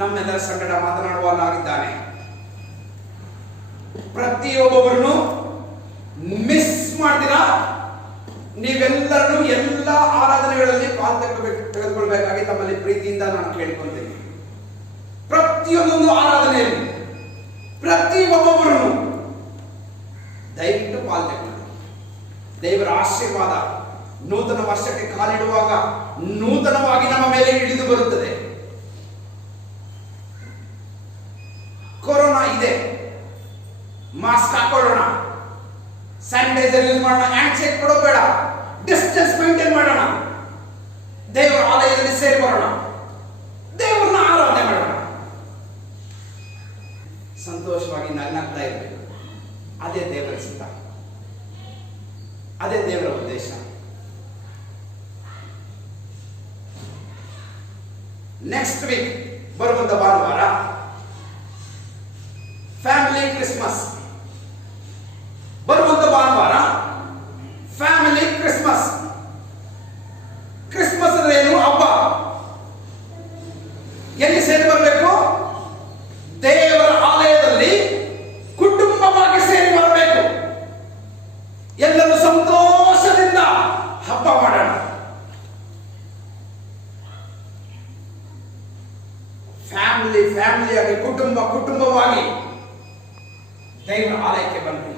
ನಮ್ಮೆಲ್ಲರ ಸಂಗಡ ಮಾತನಾಡುವನಾಗಿದ್ದಾನೆ. ಪ್ರತಿಯೊಬ್ಬೊಬ್ಬರನ್ನು ಮಿಸ್ ಮಾಡ್ತೀರಾ, ನೀವೆಲ್ಲರನ್ನು ಎಲ್ಲ ಆರಾಧನೆಗಳಲ್ಲಿ ತೆಗೆದುಕೊಳ್ಬೇಕಾಗಿ ತಮ್ಮಲ್ಲಿ ಪ್ರೀತಿಯಿಂದ ನಾನು ಕೇಳಿಕೊಳ್ತೇನೆ. ಪ್ರತಿಯೊಂದೊಂದು ಆರಾಧನೆಯಲ್ಲಿ ಪ್ರತಿ ಒಬ್ಬೊಬ್ಬರನ್ನು ದಯವಿಟ್ಟು ಪಾಲ್ಗೊಳ್ಳಿ. ದೇವರ ಆಶೀರ್ವಾದ ನೂತನ ವರ್ಷಕ್ಕೆ ಕಾಲಿಡುವಾಗ ನೂತನವಾಗಿ ನಮ್ಮ ಮೇಲೆ ಇಳಿದು ಬರುತ್ತದೆ. ಕೊರೋನಾ ಇದೆ, ಮಾಸ್ಕ್ ಹಾಕೊಳ್ಳೋಣ, ಸ್ಯಾನಿಟೈಸರ್ ಯೂಸ್ ಮಾಡೋಣ, ಹ್ಯಾಂಡ್ ಶೇಕ್ ಕೊಡೋದು ಬೇಡ, ಡಿಸ್ಟೆನ್ಸ್ ಮೇಂಟೈನ್ ಮಾಡೋಣ, ದೇವರ ಆಲಯದಲ್ಲಿ ಸೇರಿ ಬರೋಣ, ದೇವರನ್ನ ಆರಾಧನೆ ಮಾಡೋಣ, ಸಂತೋಷವಾಗಿ ನಗ್ನಾಗ್ತಾ ಇರಬೇಕು. ಅದೇ ದೇವರ ಚಿತ್ತ, ಅದೇ ದೇವರ ಉದ್ದೇಶ. ನೆಕ್ಸ್ಟ್ ವೀಕ್ ಬರುವಂತ ಭಾನುವಾರ ಫ್ಯಾಮಿಲಿ ಕ್ರಿಸ್ಮಸ್. ಬರುವಂತ ಭಾನುವಾರ ಫ್ಯಾಮಿಲಿ ಕ್ರಿಸ್ಮಸ್. ಕ್ರಿಸ್ಮಸ್ ಅಂದ್ರೆ ಏನು? ಹಬ್ಬ. ಎಲ್ಲಿ ಸೇರಿ ಬರಬೇಕು? ದೇವರ ಆಲಯದಲ್ಲಿ ಕುಟುಂಬವಾಗಿ ಸೇರಿ ಬರಬೇಕು. ಎಲ್ಲರೂ ಸಂತೋಷದಿಂದ ಹಬ್ಬ ಮಾಡೋಣ. ಫ್ಯಾಮಿಲಿಯಾಗಿ, ಕುಟುಂಬವಾಗಿ ದೇವರ ಆಲಯಕ್ಕೆ ಬನ್ನಿ.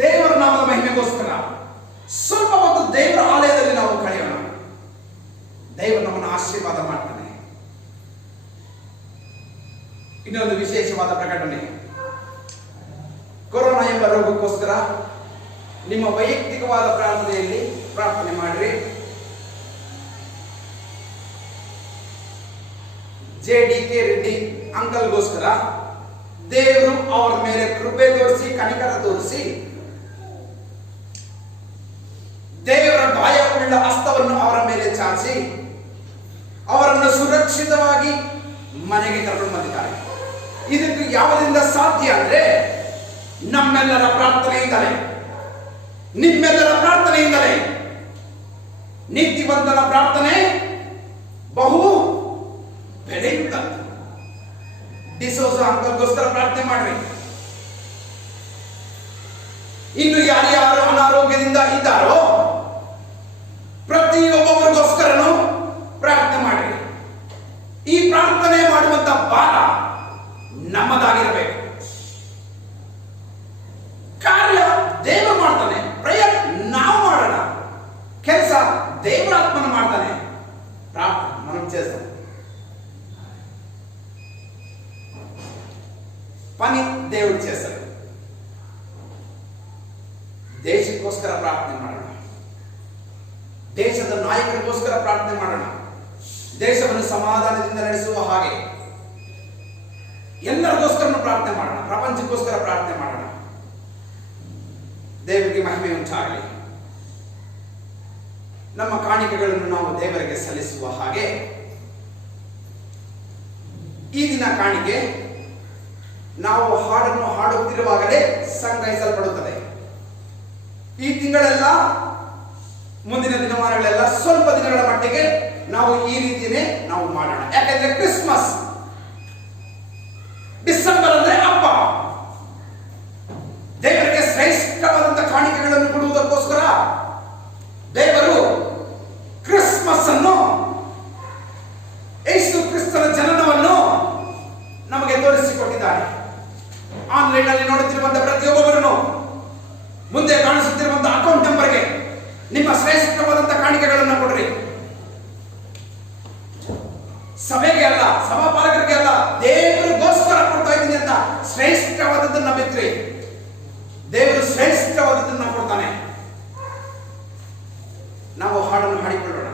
ದೇವರ ನಾಮದ ಮಹಿಮೆಗೋಸ್ಕರ ಸ್ವಲ್ಪ ಹೊತ್ತು ದೇವರ ಆಲಯದಲ್ಲಿ ನಾವು ಕಳೆಯೋಣ. ದೇವರು ನಮ್ಮನ್ನು ಆಶೀರ್ವಾದ ಮಾಡ್ತಾನೆ. ಇನ್ನೊಂದು ವಿಶೇಷವಾದ ಪ್ರಕಟಣೆ. ಕೊರೋನಾ ಎಂಬ ರೋಗಕ್ಕೋಸ್ಕರ ನಿಮ್ಮ ವೈಯಕ್ತಿಕವಾದ ಪ್ರಾರ್ಥನೆಯಲ್ಲಿ ಪ್ರಾರ್ಥನೆ ಮಾಡಿರಿ. JDK ರೆಡ್ಡಿ ಅಂಕಲ್ಗೋಸ್ಕರ ದೇವರು ಅವರ ಮೇಲೆ ಕೃಪೆ ತೋರಿಸಿ, ಕನಿಕರ ತೋರಿಸಿ, ದೇವರ ಗಾಯವುಳ್ಳ ಹಸ್ತವನ್ನು ಅವರ ಮೇಲೆ ಚಾಚಿ ಅವರನ್ನು ಸುರಕ್ಷಿತವಾಗಿ ಮನೆಗೆ ಕರ್ಕೊಂಡು ಬಂದಿದ್ದಾರೆ. ಇದಕ್ಕೆ ಯಾವುದರಿಂದ ಸಾಧ್ಯ ಅಂದ್ರೆ ನಮ್ಮೆಲ್ಲರ ಪ್ರಾರ್ಥನೆಯಿಂದಲೇ, ನಿಮ್ಮೆಲ್ಲರ ಪ್ರಾರ್ಥನೆಯಿಂದಲೇ. ನೀತಿವಂತನ ಪ್ರಾರ್ಥನೆ ಬಹು ಬೆಳೆಯುತ್ತದೆ. ಡಿಸೋಸ ಅಂಕಲ್ಗೋಸ್ಕರ ಪ್ರಾರ್ಥನೆ ಮಾಡ್ರಿ. ಇನ್ನು ಯಾರ್ಯಾರು ಅನಾರೋಗ್ಯದಿಂದ ಇದ್ದಾರೋ ಪ್ರತಿಯೊಬ್ಬರಿಗೋಸ್ಕರನು ಪ್ರಾರ್ಥನೆ ಮಾಡ್ರಿ. ಈ ಪ್ರಾರ್ಥನೆ ಮಾಡುವಂತ ಭಾರ ನಮ್ಮದಾಗಿರಬೇಕು. ಕಾರ್ಯ ದೇವರು ಮಾಡ್ತಾನೆ, ಪ್ರಯತ್ನ ನಾವು ಮಾಡೋಣ. ಕೆಲಸ ದೇವರಾತ್ಮನ ಮಾಡ್ತಾನೆ, ప్రార్థన మనం చేస్తాం. పని దేవుడు చేస్తాడు. ದೇಶಕ್ಕೋಸ್ಕರ ಪ್ರಾರ್ಥನೆ ಮಾಡೋಣ, ದೇಶದ ನಾಯಕರಿಗೋಸ್ಕರ ಪ್ರಾರ್ಥನೆ ಮಾಡೋಣ, ದೇಶವನ್ನು ಸಮಾಧಾನದಿಂದ ನಡೆಸುವ ಹಾಗೆ ಎಲ್ಲರಿಗೋಸ್ಕರ ಪ್ರಾರ್ಥನೆ ಮಾಡೋಣ, ಪ್ರಪಂಚಕ್ಕೋಸ್ಕರ ಪ್ರಾರ್ಥನೆ ಮಾಡೋಣ. ದೇವರಿಗೆ ಮಹಿಮೆ ಉಂಟಾಗಲಿ. ನಮ್ಮ ಕಾಣಿಕೆಗಳನ್ನು ನಾವು ದೇವರಿಗೆ ಸಲ್ಲಿಸುವ ಹಾಗೆ ಈ ದಿನ ಕಾಣಿಕೆ ನಾವು ಹಾಡನ್ನು ಹಾಡುತ್ತಿರುವಾಗಲೇ ಸಂಗ್ರಹಿಸಲ್ಪಡುತ್ತದೆ. ಈ ತಿಂಗಳೆಲ್ಲ, ಮುಂದಿನ ದಿನಮಾನಗಳೆಲ್ಲ ಸ್ವಲ್ಪ ದಿನಗಳ ಮಟ್ಟಿಗೆ ನಾವು ಈ ರೀತಿಯೇ ನಾವು ಮಾಡೋಣ. ಯಾಕಂದ್ರೆ ಕ್ರಿಸ್ಮಸ್, ಡಿಸೆಂಬರ್ ಅಂದ್ರೆ ಹಬ್ಬ. ದೇವರಿಗೆ ಶ್ರೇಷ್ಠವಾದಂತಹ ಕಾಣಿಕೆಗಳನ್ನು ಕೊಡುವುದಕ್ಕೋಸ್ಕರ ದೇವರು ಕ್ರಿಸ್ಮಸ್ ಅನ್ನು, ಯೇಸು ಕ್ರಿಸ್ತನ ಜನನವನ್ನು ನಮಗೆ ತೋರಿಸಿಕೊಟ್ಟಿದ್ದಾರೆ. ಆನ್ಲೈನ್ ಅಲ್ಲಿ ನೋಡುತ್ತಿರುವಂತಹ ಪ್ರತಿಯೊಬ್ಬರನ್ನು ಮುಂದೆ ಕಾಣಿಸುತ್ತಿರುವಂತಹ ಅಕೌಂಟ್ ನಂಬರ್ಗೆ ನಿಮ್ಮ ಶ್ರೇಷ್ಠವಾದಂತಹ ಕಾಣಿಕೆಗಳನ್ನು ಕೊಡ್ರಿ. ಸಭೆಗೆ ಅಲ್ಲ, ಸಭಾಪಾಲಕರಿಗೆ ಅಲ್ಲ, ದೇವರಿಗೋಸ್ಕರ ಕೊಡ್ತಾ ಇದ್ದೀನಿ ಅಂತ ಶ್ರೇಷ್ಠವಾದದ್ದನ್ನ ಬಿತ್ರಿ. ದೇವರು ಶ್ರೇಷ್ಠವಾದದ್ದನ್ನ ಕೊಡ್ತಾನೆ. ನಾವು ಹಾಡನ್ನು ಹಾಡಿಕೊಳ್ಳೋಣ.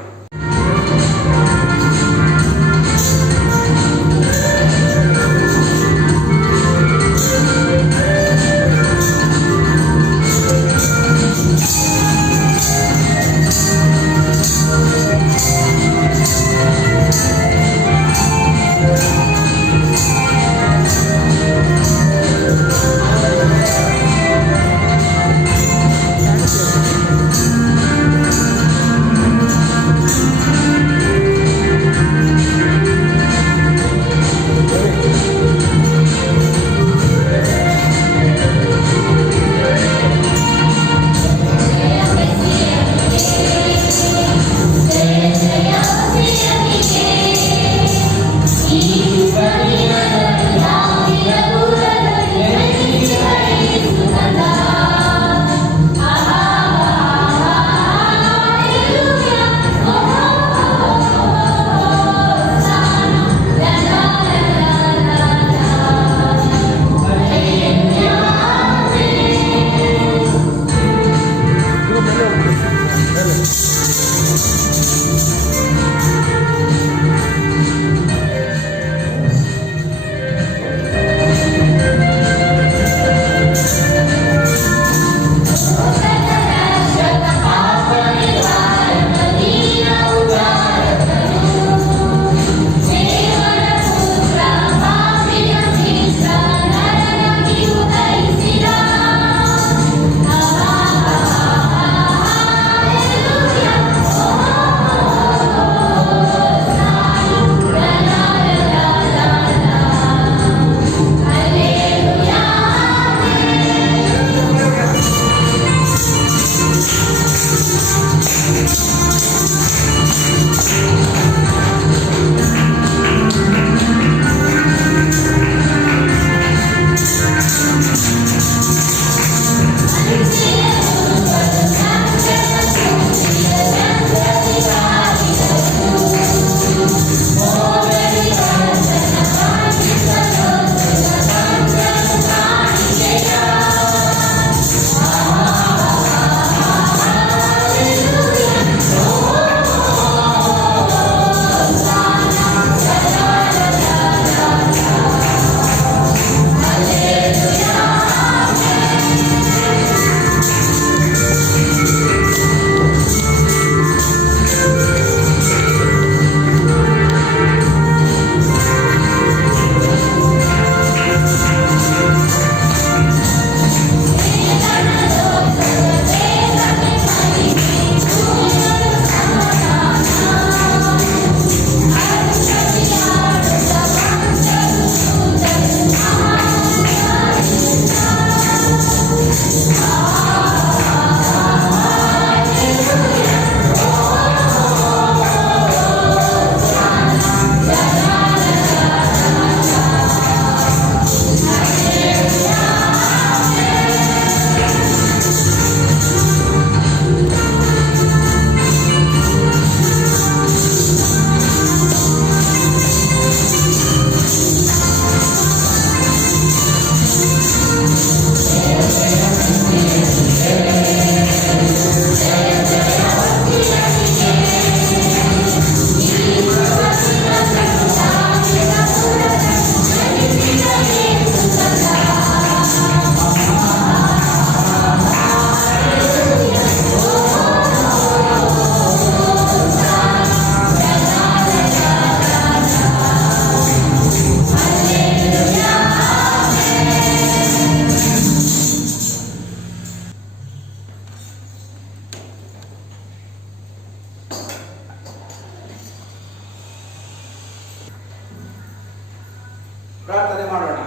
ಪ್ರಾರ್ಥನೆ ಮಾಡೋಣ.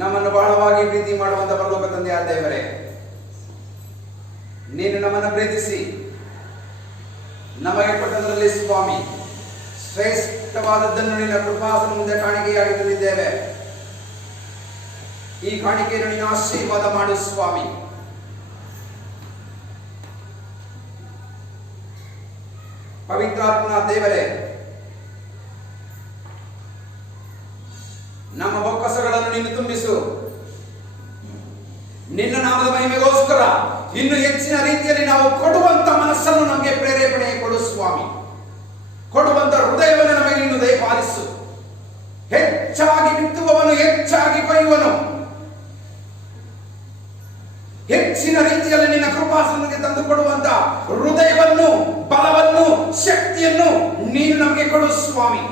ನಮ್ಮನ್ನು ಬಹಳವಾಗಿ ಪ್ರೀತಿ ಮಾಡುವಂತ ಪರಲೋಕ ತಂದೆಯಾದ ದೇವರೇ, ನೀನು ನಮ್ಮನ್ನು ಪ್ರೀತಿಸಿ ನಮಗೆ ಕೊಟ್ಟದರಲ್ಲಿ ಸ್ವಾಮಿ ಶ್ರೇಷ್ಠವಾದದ್ದನ್ನು ನಿನ್ನ ಕೃಪಾಸನ ಮುಂದೆ ಕಾಣಿಕೆಯಾಗಿ ತಂದಿದ್ದೇವೆ. ಈ ಕಾಣಿಕೆಯನ್ನು ನೀನು ಆಶೀರ್ವಾದ ಮಾಡು ಸ್ವಾಮಿ. ಪವಿತ್ರಾತ್ಮನ ದೇವರೇ, ನಮ್ಮ ಬೊಕ್ಕಸಗಳನ್ನು ನೀನು ತುಂಬಿಸು. ನಿನ್ನ ನಾಮದ ಮಹಿಮೆಗೋಸ್ಕರ ಇನ್ನು ಹೆಚ್ಚಿನ ರೀತಿಯಲ್ಲಿ ನಾವು ಕೊಡುವಂತ ಮನಸ್ಸನ್ನು ನಮಗೆ ಪ್ರೇರೇಪಣೆ ಕೊಡು ಸ್ವಾಮಿ. ಕೊಡುವಂತ ಹೃದಯವನ್ನು ನಮಗೆ ನೀನು ದಯಪಾಲಿಸು. ಹೆಚ್ಚಾಗಿ ಬಿತ್ತುವವನು ಹೆಚ್ಚಾಗಿ ಕೊಯ್ಯುವನು. ಹೆಚ್ಚಿನ ರೀತಿಯಲ್ಲಿ ನಿನ್ನ ಕೃಪಾಸನಕ್ಕೆ ತಂದು ಕೊಡುವಂತ ಹೃದಯವನ್ನು, ಬಲವನ್ನು, ಶಕ್ತಿಯನ್ನು ನೀನು ನಮಗೆ ಕೊಡು ಸ್ವಾಮಿ.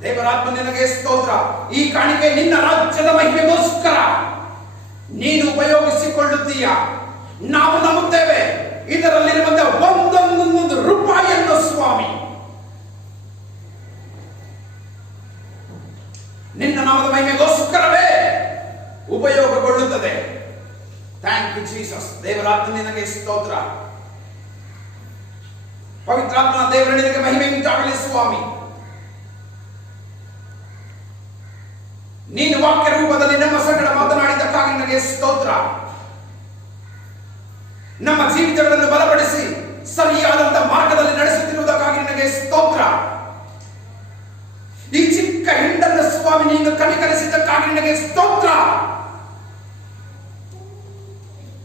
ದೇವರಾತ್ಮ ನಿನಗೆ ಸ್ತೋತ್ರ. ಈ ಕಾಣಿಕೆ ನಿನ್ನ ರಾಜ್ಯದ ಮಹಿಮೆಗೋಸ್ಕರ ನೀನು ಉಪಯೋಗಿಸಿಕೊಳ್ಳುತ್ತೀಯ. ನಾವು ನಂಬುತ್ತೇವೆ ಇದರಲ್ಲಿರುವಂತ ಒಂದೊಂದು ರೂಪಾಯಿಯನ್ನು ಸ್ವಾಮಿ ನಿನ್ನ ನಾಮದ ಮಹಿಮೆಗೋಸ್ಕರವೇ ಉಪಯೋಗಗೊಳ್ಳುತ್ತದೆ. Thank you Jesus. ದೇವರಾತ್ಮ ನಿನಗೆ ಸ್ತೋತ್ರ. ಪವಿತ್ರಾತ್ಮ ದೇವರ ನಿನಗೆ ಮಹಿಮೆ ಉಂಟಾಗಲಿ ಸ್ವಾಮಿ. ನೀನು ವಾಕ್ಯ ರೂಪದಲ್ಲಿ ನಮ್ಮ ಸಂಗಡ ಮಾತನಾಡಿದ್ದಕ್ಕಾಗಿ ನಿನಗೆ ಸ್ತೋತ್ರ. ನಮ್ಮ ಜೀವಿತಗಳನ್ನು ಬಲಪಡಿಸಿ ಸರಿಯಾದಂತಹ ಮಾರ್ಗದಲ್ಲಿ ನಡೆಸುತ್ತಿರುವುದಕ್ಕಾಗಿ ನಿನಗೆ ಸ್ತೋತ್ರ. ಈ ಚಿಕ್ಕ ಹಿಂಡನ್ನು ಸ್ವಾಮಿ ನೀನು ಕನಿಕರಿಸಿದ್ದಕ್ಕಾಗಿ ನಿನಗೆ ಸ್ತೋತ್ರ.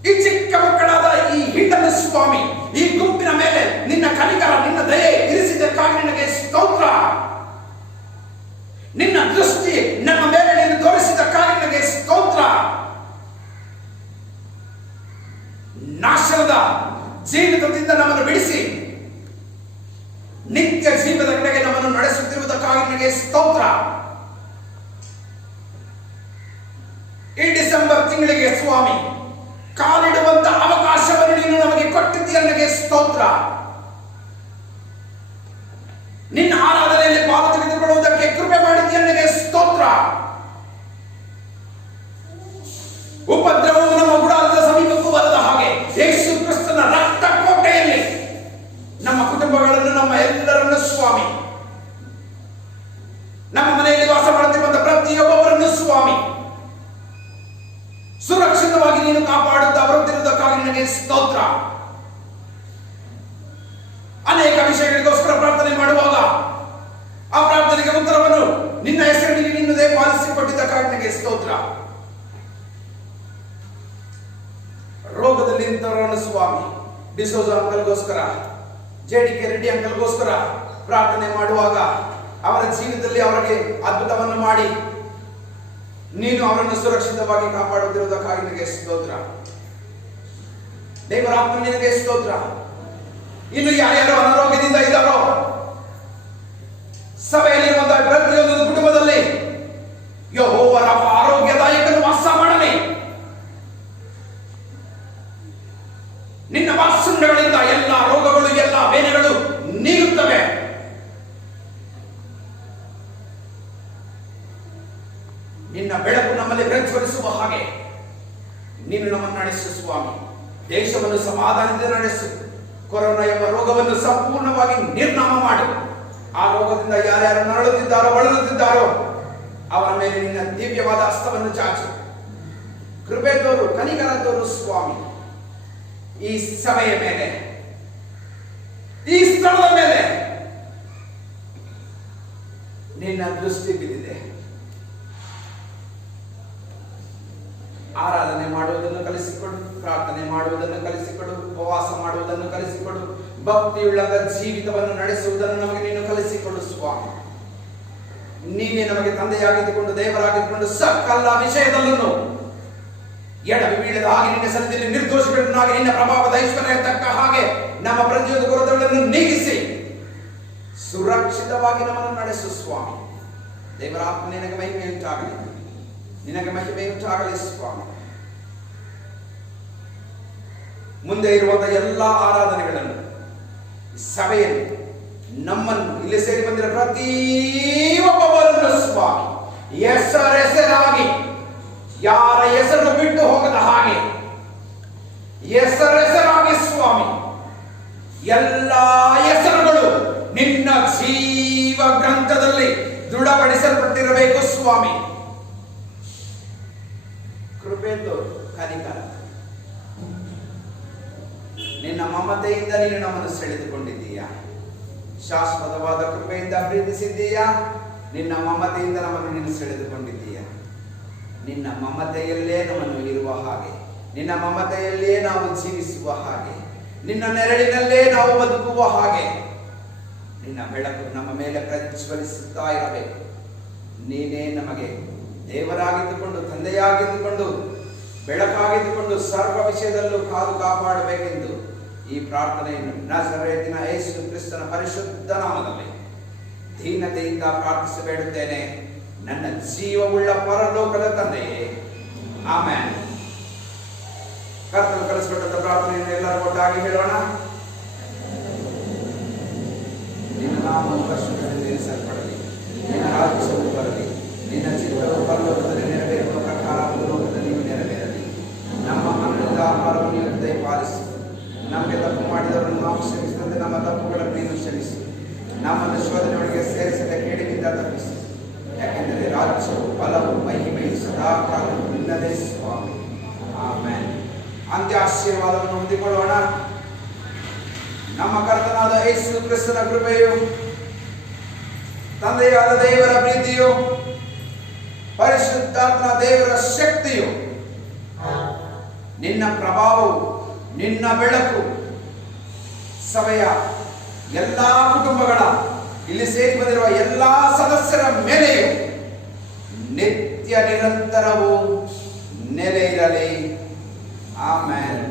ಈ ಚಿಕ್ಕ ಮಕ್ಕಳಾದ ಈ ಹಿಂಡನ್ನು ಸ್ವಾಮಿ ಈ ಗುಂಪಿನ ಮೇಲೆ ನಿನ್ನ ಕನಿಕರ, ನಿನ್ನ ದಯೆ ಇರಿಸಿದ್ದಕ್ಕಾಗಿ ನಿನಗೆ ಸ್ತೋತ್ರ. ನಿನ್ನ ದೃಷ್ಟಿ ನಮ್ಮ ಮೇಲೆ ನೀನು ತೋರಿಸಿದ್ದಕ್ಕಾಗಿ ನಿನಗೆ ಸ್ತೋತ್ರ. ನಾಶನದ ಜೀವಿತದಿಂದ ನಮ್ಮನ್ನು ಬಿಡಿಸಿ ನಿತ್ಯ ಜೀವದ ಕಡೆಗೆ ನಮ್ಮನ್ನು ನಡೆಸುತ್ತಿರುವುದಕ್ಕಾಗಿ ನಿನಗೆ ಸ್ತೋತ್ರ. ಈ ಡಿಸೆಂಬರ್ ತಿಂಗಳಿಗೆ ಸ್ವಾಮಿ ಕಾಲಿಡುವಂತ ಅವಕಾಶವನ್ನು ನೀನು ನಮಗೆ ಕೊಟ್ಟಿದ್ದೀಯ, ನನಗೆ ಸ್ತೋತ್ರ. ನಿನ್ನ ಆರಾಧನೆಯಲ್ಲಿ ಪಾಲು ತೆಗೆದುಕೊಳ್ಳುವುದಕ್ಕೆ ಕೃಪೆ ಮಾಡಿದ್ದೀಯ, ನನಗೆ ಸ್ತೋತ್ರ. ಉಪದ್ರವವು ನಮ್ಮ ಗುಡಾರದ ಸಮೀಪಕ್ಕೂ ಬರದ ಹಾಗೆ ಯೇಸು ಕ್ರಿಸ್ತನ ರಕ್ತ ಕೋಟೆಯಲ್ಲಿ ನಮ್ಮ ಕುಟುಂಬಗಳನ್ನು, ನಮ್ಮ ಎಲ್ಲರನ್ನು ಸ್ವಾಮಿ, ನಮ್ಮ ಮನೆಯಲ್ಲಿ ವಾಸ ಮಾಡುತ್ತಿರುವಂತಹ ಪ್ರತಿಯೊಬ್ಬರನ್ನು ಸ್ವಾಮಿ ಸುರಕ್ಷಿತವಾಗಿ ನೀನು ಕಾಪಾಡುತ್ತಾ ಬರುತ್ತಿರುವುದಕ್ಕಾಗಿ ನಿನಗೆ ಸ್ತೋತ್ರ. ಅನೇಕ ವಿಷಯಗಳಿಗೋಸ್ಕರ ಪ್ರಾರ್ಥನೆ ಮಾಡುವಾಗ ಆ ಪ್ರಾರ್ಥನೆಗೆ ಉತ್ತರವನ್ನು ನಿನ್ನ ಹೆಸರಿನಲ್ಲಿ ನೀನು ದಯಪಾಲಿಸಿಕೊಟ್ಟಿದ್ದಕ್ಕಾಗಿ ನಿನಗೆ ಸ್ತೋತ್ರ. ರೋಗದಲ್ಲಿ ನಿಂತವರನ್ನು ಸ್ವಾಮಿ ಡಿಸೋಜ ಅಂಕಲ್ಗೋಸ್ಕರ, ಜೆಡಿಕೆ ರೆಡ್ಡಿ ಅಂಕಲ್ಗೋಸ್ಕರ ಪ್ರಾರ್ಥನೆ ಮಾಡುವಾಗ ಅವರ ಜೀವಿತದಲ್ಲಿ ಅವರಿಗೆ ಅದ್ಭುತವನ್ನು ಮಾಡಿ ನೀನು ಅವರನ್ನು ಸುರಕ್ಷಿತವಾಗಿ ಕಾಪಾಡುತ್ತಿರುವುದಕ್ಕಾಗಿ ನಿನಗೆ ಸ್ತೋತ್ರ. ದೇವರಾತ್ಮ ನಿನಗೆ ಸ್ತೋತ್ರ. ಇನ್ನು ಯಾರ್ಯಾರು ಅನಾರೋಗ್ಯದಿಂದ ಇದ್ದಾರೋ ಸಭೆಯಲ್ಲಿರುವಂತಹ ಪ್ರತಿಯೊಂದು ಕುಟುಂಬದಲ್ಲಿ ಯೆಹೋವನ ಆರೋಗ್ಯದಾಯಕನು ವಾಸ ಮಾಡಲಿ. ನಿನ್ನ ವಾಸುಂಡಗಳಿಂದ ಎಲ್ಲ ರೋಗಗಳು, ಎಲ್ಲ ಬೇನೆಗಳು ನೀಗುತ್ತವೆ. ನಿನ್ನ ಬೆಳಕು ನಮ್ಮಲ್ಲಿ ಪ್ರಜ್ವಲಿಸುವ ಹಾಗೆ ನೀನು ನಮ್ಮನ್ನು ನಡೆಸು ಸ್ವಾಮಿ. ದೇಶವನ್ನು ಸಮಾಧಾನದಿಂದ ನಡೆಸು. ಕೊರೋನಾ ಎಂಬ ರೋಗವನ್ನು ಸಂಪೂರ್ಣವಾಗಿ ನಿರ್ನಾಮ ಮಾಡು. ಆ ರೋಗದಿಂದ ಯಾರ್ಯಾರು ನರಳುತ್ತಿದ್ದಾರೋ, ಬಳಲುತ್ತಿದ್ದಾರೋ ಅವರ ಮೇಲೆ ನಿನ್ನ ದಿವ್ಯವಾದ ಹಸ್ತವನ್ನು ಚಾಚು. ಕೃಪೆ ತೋರು, ಕನಿಕರ ತೋರು ಸ್ವಾಮಿ. ಈ ಸಭೆಯ ಮೇಲೆ, ಈ ಸ್ಥಳದ ಮೇಲೆ ನಿನ್ನ ದೃಷ್ಟಿ ಬಿದ್ದಿದೆ. ಆರಾಧನೆ ಮಾಡುವುದನ್ನು ಕಲಿಸಿಕೊಡು, ಪ್ರಾರ್ಥನೆ ಮಾಡುವುದನ್ನು ಕಲಿಸಿಕೊಡು, ಉಪವಾಸ ಮಾಡುವುದನ್ನು ಕಲಿಸಿಕೊಡು, ಭಕ್ತಿಯುಳ್ಳದ ಜೀವಿತವನ್ನು ನಡೆಸುವುದನ್ನು ನಮಗೆ ನೀನು ಕಲಿಸಿಕೊಡು ಸ್ವಾಮಿ. ನೀನೇ ನಮಗೆ ತಂದೆಯಾಗಿದ್ದುಕೊಂಡು, ದೇವರಾಗಿದ್ದುಕೊಂಡು ಸಕಲ ವಿಷಯದಲ್ಲೂ ಎಡವಿ ಬೀಳದ ಹಾಗೆ ನಿನ್ನ ಸನ್ನಿಧಿಯಲ್ಲಿ ನಿರ್ದೋಷಗಳನ್ನಾಗಿ ನಿನ್ನ ಪ್ರಭಾವದ ಐಶ್ವರ್ಯ ತಕ್ಕ ಹಾಗೆ ನಮ್ಮ ಪ್ರತಿಯೊಂದು ಕೊರತೆಗಳನ್ನು ನೀಗಿಸಿ ಸುರಕ್ಷಿತವಾಗಿ ನಮ್ಮನ್ನು ನಡೆಸು ಸ್ವಾಮಿ. ದೇವರಾತ್ಮ ನಿನಗೆ ಮಹಿಮೆಯುಂಟಾಗಲಿ, ನಿನಗೆ ಮಹಿಮೆಯುಂಟಾಗಲಿ ಸ್ವಾಮಿ. ಮುಂದೆ ಇರುವಂತಹ ಎಲ್ಲ ಆರಾಧನೆಗಳನ್ನು, ಸಭೆಯನ್ನು ನಮ್ಮನ್ನು ಇಲ್ಲಿ ಸೇರಿ ಬಂದಿರೋ ಪ್ರತಿಯೊಬ್ಬರನ್ನು ಸ್ವಾಮಿ ಹೆಸರಾಗಿ ಯಾರ ಹೆಸರು ಬಿಟ್ಟು ಹೋಗದ ಹಾಗೆ ಹೆಸರಾಗಿ ಸ್ವಾಮಿ ಎಲ್ಲ ಹೆಸರುಗಳು ನಿನ್ನ ಜೀವ ಗ್ರಂಥದಲ್ಲಿ ದೃಢಪಡಿಸಲ್ಪಟ್ಟಿರಬೇಕು ಸ್ವಾಮಿ. ಕೃಪೆಂದು ಕನಿಕರ ನಿನ್ನ ಮಮತೆಯಿಂದ ನೀನು ನಮ್ಮನ್ನು ಸೆಳೆದುಕೊಂಡಿದ್ದೀಯಾ. ಶಾಶ್ವತವಾದ ಕೃಪೆಯಿಂದ ಪ್ರೀತಿಸಿದ್ದೀಯಾ. ನಿನ್ನ ಮಮತೆಯಿಂದ ನಮ್ಮನ್ನು ನೀನು ಸೆಳೆದುಕೊಂಡಿದ್ದೀಯಾ. ನಿನ್ನ ಮಮತೆಯಲ್ಲೇ ನಮ್ಮನ್ನು ಇರುವ ಹಾಗೆ, ನಿನ್ನ ಮಮತೆಯಲ್ಲೇ ನಾವು ಜೀವಿಸುವ ಹಾಗೆ, ನಿನ್ನ ನೆರಳಿನಲ್ಲೇ ನಾವು ಬದುಕುವ ಹಾಗೆ ನಿನ್ನ ಬೆಳಕು ನಮ್ಮ ಮೇಲೆ ಪ್ರಜ್ವಲಿಸುತ್ತಾ ಇರಬೇಕು. ನೀನೇ ನಮಗೆ ದೇವರಾಗಿದ್ದುಕೊಂಡು, ತಂದೆಯಾಗಿದ್ದುಕೊಂಡು, ಬೆಳಕಾಗಿದ್ದುಕೊಂಡು ಸರ್ವ ವಿಷಯದಲ್ಲೂ ಕಾದು ಕಾಪಾಡಬೇಕೆಂದು ಈ ಪ್ರಾರ್ಥನೆಯನ್ನು ನಜರೇತಿನ ಯೇಸು ಕ್ರಿಸ್ತನ ಪರಿಶುದ್ಧ ನಾಮದಲ್ಲಿ ದೀನತೆಯಿಂದ ಪ್ರಾರ್ಥಿಸಿ ಬೇಡುತ್ತೇನೆ, ನನ್ನ ಜೀವವುಳ್ಳ ಪರಲೋಕದ ತಂದೆಯೇ, ಆಮೆನ್. ಕರ್ತನು ಕಲಿಸಿಕೊಟ್ಟ ಪ್ರಾರ್ಥನೆಯನ್ನು ಎಲ್ಲರೂ ಒಟ್ಟಾಗಿ ಹೇಳೋಣ. ನಿನ್ನ ನಾಮವು ಪರಿಶುದ್ಧದಿಂದ ಇರಿಸಲ್ಪಡಲಿ, ನಿನ್ನ ರಾಜ್ಯವು ಬರಲಿ, ನಿನ್ನ ಚಿತ್ತವು ಪರಲೋಕದಲ್ಲಿ ನೆರವೇರುವ ಪ್ರಕಾರ ಭೂಲೋಕದಲ್ಲಿ ನೆರವೇರಲಿ. ನಮ್ಮ ಅನ್ನದ ಆಹಾರವನ್ನು ನೀನು ದಯಪಾಲಿಸು. ನಮಗೆ ತಪ್ಪು ಮಾಡಿದವರನ್ನು ನಾವು ಕ್ಷಮಿಸಿದಂತೆ ನಮ್ಮ ತಪ್ಪುಗಳನ್ನು ನೀನು ಕ್ಷಮಿಸು. ನಮ್ಮನ್ನು ಶೋಧನೆಯೊಳಗೆ ಸೇರಿಸದೆ ಕೇಳಿನಿಂದ ತಪ್ಪಿಸು. ಯಾಕೆಂದರೆ ರಾಜ್ಯವು, ಬಲವು, ಮಹಿಮೆಯು ಸದಾಕಾಲ ನಿನ್ನದೇ ಸ್ವಾಮಿ. ಆಮೆನ್. ಅಂತ್ಯ ಆಶೀರ್ವಾದವನ್ನು ಹೊಂದಿಕೊಳ್ಳೋಣ. ನಮ್ಮ ಕರ್ತನಾದ ಯೇಸು ಕ್ರಿಸ್ತನ ಕೃಪೆಯು, ತಂದೆಯಾದ ದೇವರ ಪ್ರೀತಿಯು, ಪರಿಶುದ್ಧಾತ್ಮ ದೇವರ ಶಕ್ತಿಯು, ನಿನ್ನ ಪ್ರಭಾವವು, ನಿನ್ನ ಬೆಳಕು ಸಭೆಯ ಎಲ್ಲಾ ಕುಟುಂಬಗಳ, ಇಲ್ಲಿ ಸೇರಿ ಬಂದಿರುವ ಎಲ್ಲಾ ಸದಸ್ಯರ ಮೇಲೆಯೂ ನಿತ್ಯ ನಿರಂತರವೂ ನೆಲೆ ಇರಲಿ. ಆಮೆನ್.